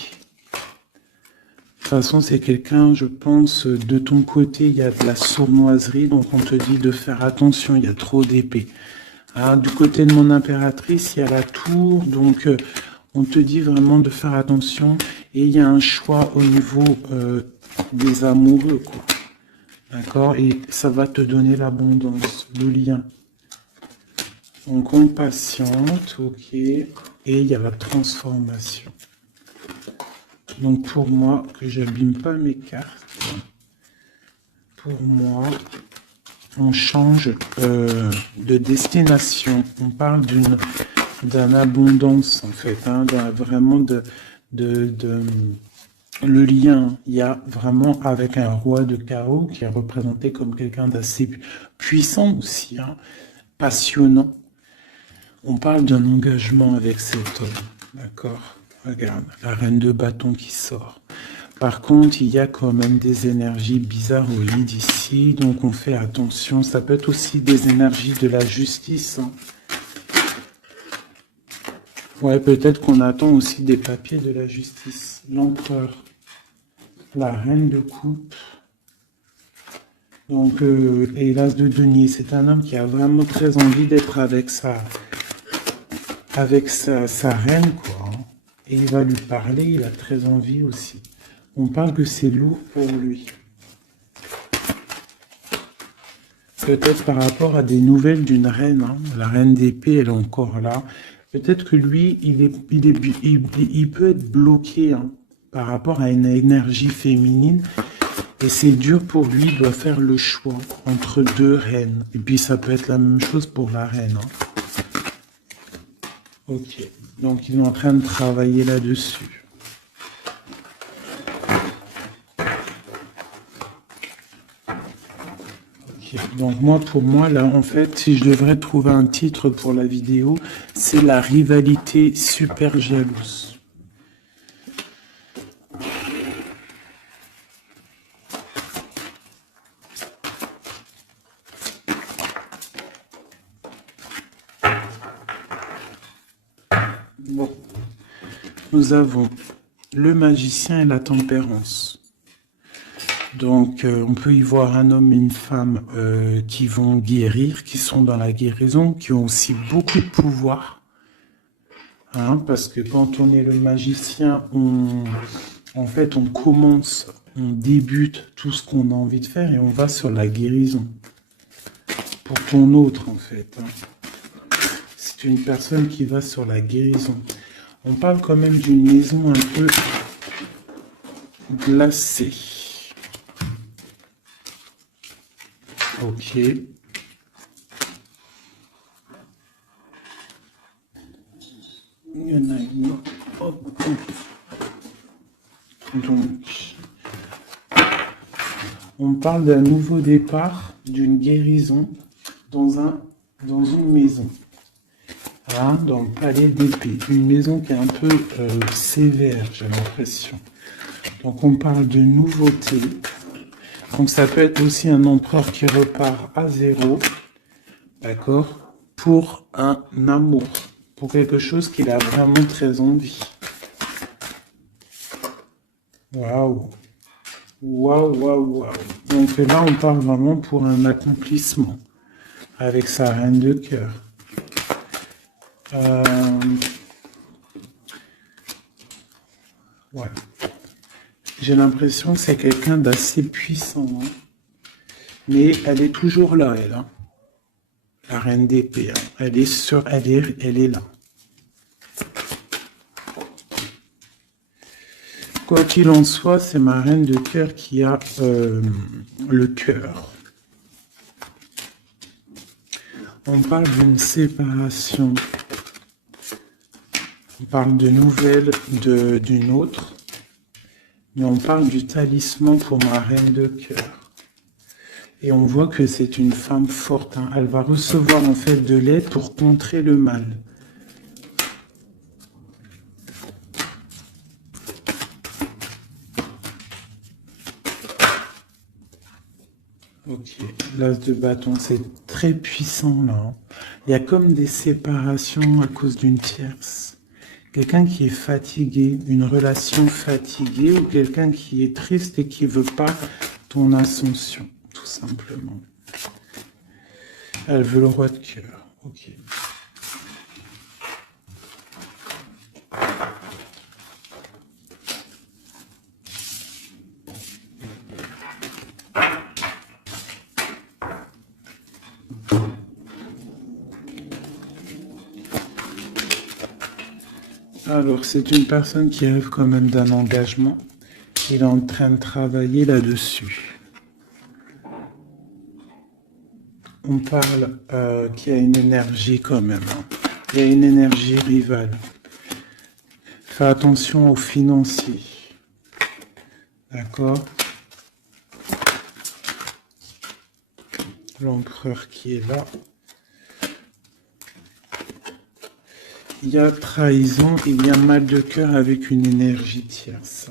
toute façon, c'est quelqu'un, je pense, de ton côté, il y a de la sournoiserie. Donc, on te dit de faire attention, il y a trop d'épées. Hein, du côté de mon impératrice, il y a la tour. Donc, on te dit vraiment de faire attention. Et il y a un choix au niveau des amoureux, quoi. D'accord? Et ça va te donner l'abondance, le lien. Donc, on patiente, ok. Et il y a la transformation. Donc, pour moi, que j'abîme pas mes cartes, pour moi, on change de destination. On parle d'une abondance, en fait, hein, vraiment le lien, il y a vraiment avec un roi de chaos qui est représenté comme quelqu'un d'assez puissant aussi, hein, passionnant. On parle d'un engagement avec cet homme, d'accord? Regarde, la reine de bâton qui sort. Par contre, il y a quand même des énergies bizarres au lit ici, donc on fait attention. Ça peut être aussi des énergies de la justice, hein. Ouais, peut-être qu'on attend aussi des papiers de la justice. L'empereur, la reine de coupe. Donc, et l'as de denier, c'est un homme qui a vraiment très envie d'être avec sa reine, quoi. Hein. Et il va lui parler, il a très envie aussi. On parle que c'est lourd pour lui. Peut-être par rapport à des nouvelles d'une reine, hein. La reine d'épée, elle est encore là. Peut-être que lui, il peut être bloqué, hein, par rapport à une énergie féminine. Et c'est dur pour lui, il doit faire le choix entre deux reines. Et puis ça peut être la même chose pour la reine. Hein. Ok, donc ils sont en train de travailler là-dessus. Ok. Donc moi, pour moi, là, en fait, si je devrais trouver un titre pour la vidéo, c'est la rivalité super jalouse. Bon, nous avons le magicien et la tempérance. Donc, on peut y voir un homme et une femme qui vont guérir, qui sont dans la guérison, qui ont aussi beaucoup de pouvoir. Hein, parce que quand on est le magicien, en fait, on commence, on débute tout ce qu'on a envie de faire et on va sur la guérison. Pour ton autre, en fait. Hein. C'est une personne qui va sur la guérison. On parle quand même d'une maison un peu glacée. Ok. Il y en a une autre. Hop. Donc, on parle d'un nouveau départ, d'une guérison dans une maison. Hein, dans le palais d'épée. Une maison qui est un peu sévère, j'ai l'impression. Donc, on parle de nouveauté. Donc, ça peut être aussi un empereur qui repart à zéro. D'accord? Pour un amour. Pour quelque chose qu'il a vraiment très envie. Waouh! Waouh, waouh, waouh. Donc là, on parle vraiment pour un accomplissement. Avec sa reine de cœur. Ouais. J'ai l'impression que c'est quelqu'un d'assez puissant. Hein. Mais elle est toujours là, elle. Hein. La reine d'épée. Hein. Elle est là. Quoi qu'il en soit, c'est ma reine de cœur qui a le cœur. On parle d'une séparation. On parle de nouvelles d'une autre. Mais on parle du talisman pour ma reine de cœur. Et on voit que c'est une femme forte. Hein. Elle va recevoir en fait de l'aide pour contrer le mal. Ok, l'as de bâton, c'est très puissant là. Hein. Il y a comme des séparations à cause d'une tierce. Quelqu'un qui est fatigué, une relation fatiguée ou quelqu'un qui est triste et qui veut pas ton ascension, tout simplement. Elle veut le roi de cœur. Ok. Alors, c'est une personne qui rêve quand même d'un engagement. Il est en train de travailler là-dessus. On parle qu'il y a une énergie quand même. Hein. Il y a une énergie rivale. Fais attention aux financiers. D'accord? L'empereur qui est là. Il y a trahison, il y a mal de cœur avec une énergie tierce.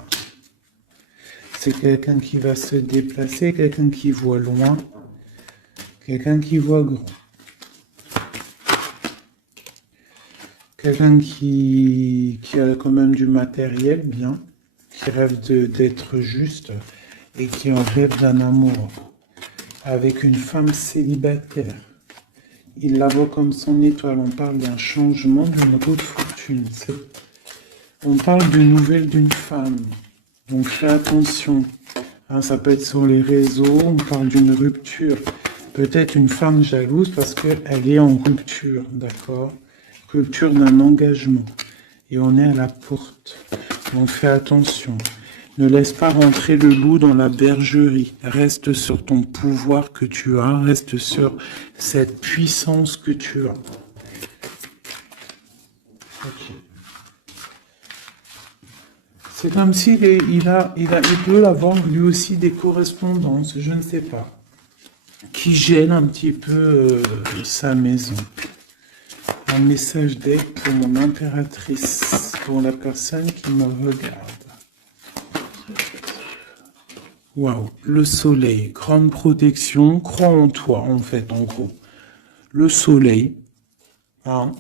C'est quelqu'un qui va se déplacer, quelqu'un qui voit loin, quelqu'un qui voit grand. Quelqu'un qui a quand même du matériel bien, qui rêve d'être juste et qui en rêve d'un amour avec une femme célibataire. Il la voit comme son étoile. On parle d'un changement, d'une roue de fortune. On parle d'une nouvelle d'une femme. Donc fais attention. Hein, ça peut être sur les réseaux. On parle d'une rupture. Peut-être une femme jalouse parce qu'elle est en rupture. D'accord? Rupture d'un engagement. Et on est à la porte. Donc fais attention. Ne laisse pas rentrer le loup dans la bergerie. Reste sur ton pouvoir que tu as. Reste sur cette puissance que tu as. Okay. C'est comme s'il il peut avoir lui aussi des correspondances, je ne sais pas, qui gêne un petit peu sa maison. Un message d'aide pour mon impératrice, pour la personne qui me regarde. Waouh, le soleil, grande protection, crois en toi en fait, en gros. Le soleil, hein.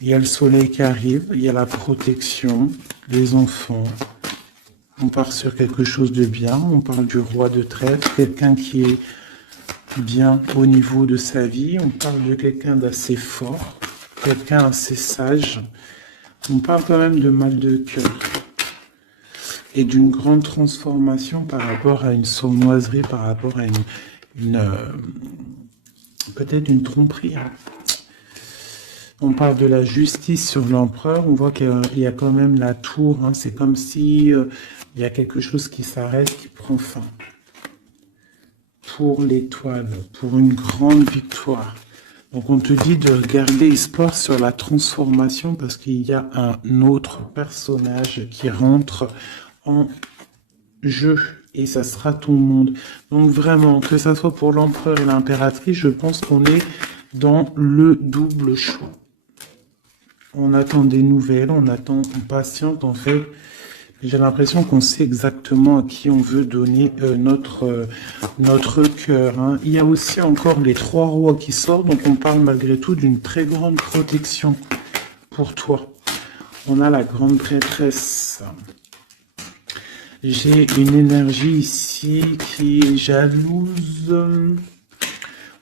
Il y a le soleil qui arrive, il y a la protection, les enfants. On part sur quelque chose de bien, on parle du roi de trèfle, quelqu'un qui est bien au niveau de sa vie, on parle de quelqu'un d'assez fort, quelqu'un assez sage. On parle quand même de mal de cœur et d'une grande transformation par rapport à une sournoiserie, par rapport à peut-être une tromperie. Hein. On parle de la justice sur l'empereur, on voit qu'il y a quand même la tour, hein. C'est comme si il y a quelque chose qui s'arrête, qui prend fin. Pour l'étoile, pour une grande victoire. Donc on te dit de garder espoir sur la transformation parce qu'il y a un autre personnage qui rentre en jeu et ça sera ton monde. Donc vraiment, que ça soit pour l'empereur et l'impératrice, je pense qu'on est dans le double choix. On attend des nouvelles, on patiente en fait. J'ai l'impression qu'on sait exactement à qui on veut donner notre cœur. Hein. Il y a aussi encore les 3 rois qui sortent, donc on parle malgré tout d'une très grande protection pour toi. On a la grande prêtresse. J'ai une énergie ici qui est jalouse.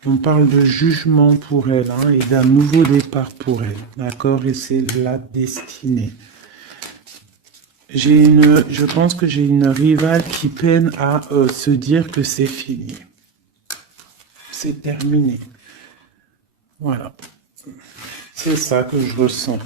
On parle de jugement pour elle hein, et d'un nouveau départ pour elle. D'accord? Et c'est la destinée. Je pense que j'ai une rivale qui peine à se dire que c'est fini. C'est terminé. Voilà. C'est ça que je ressens.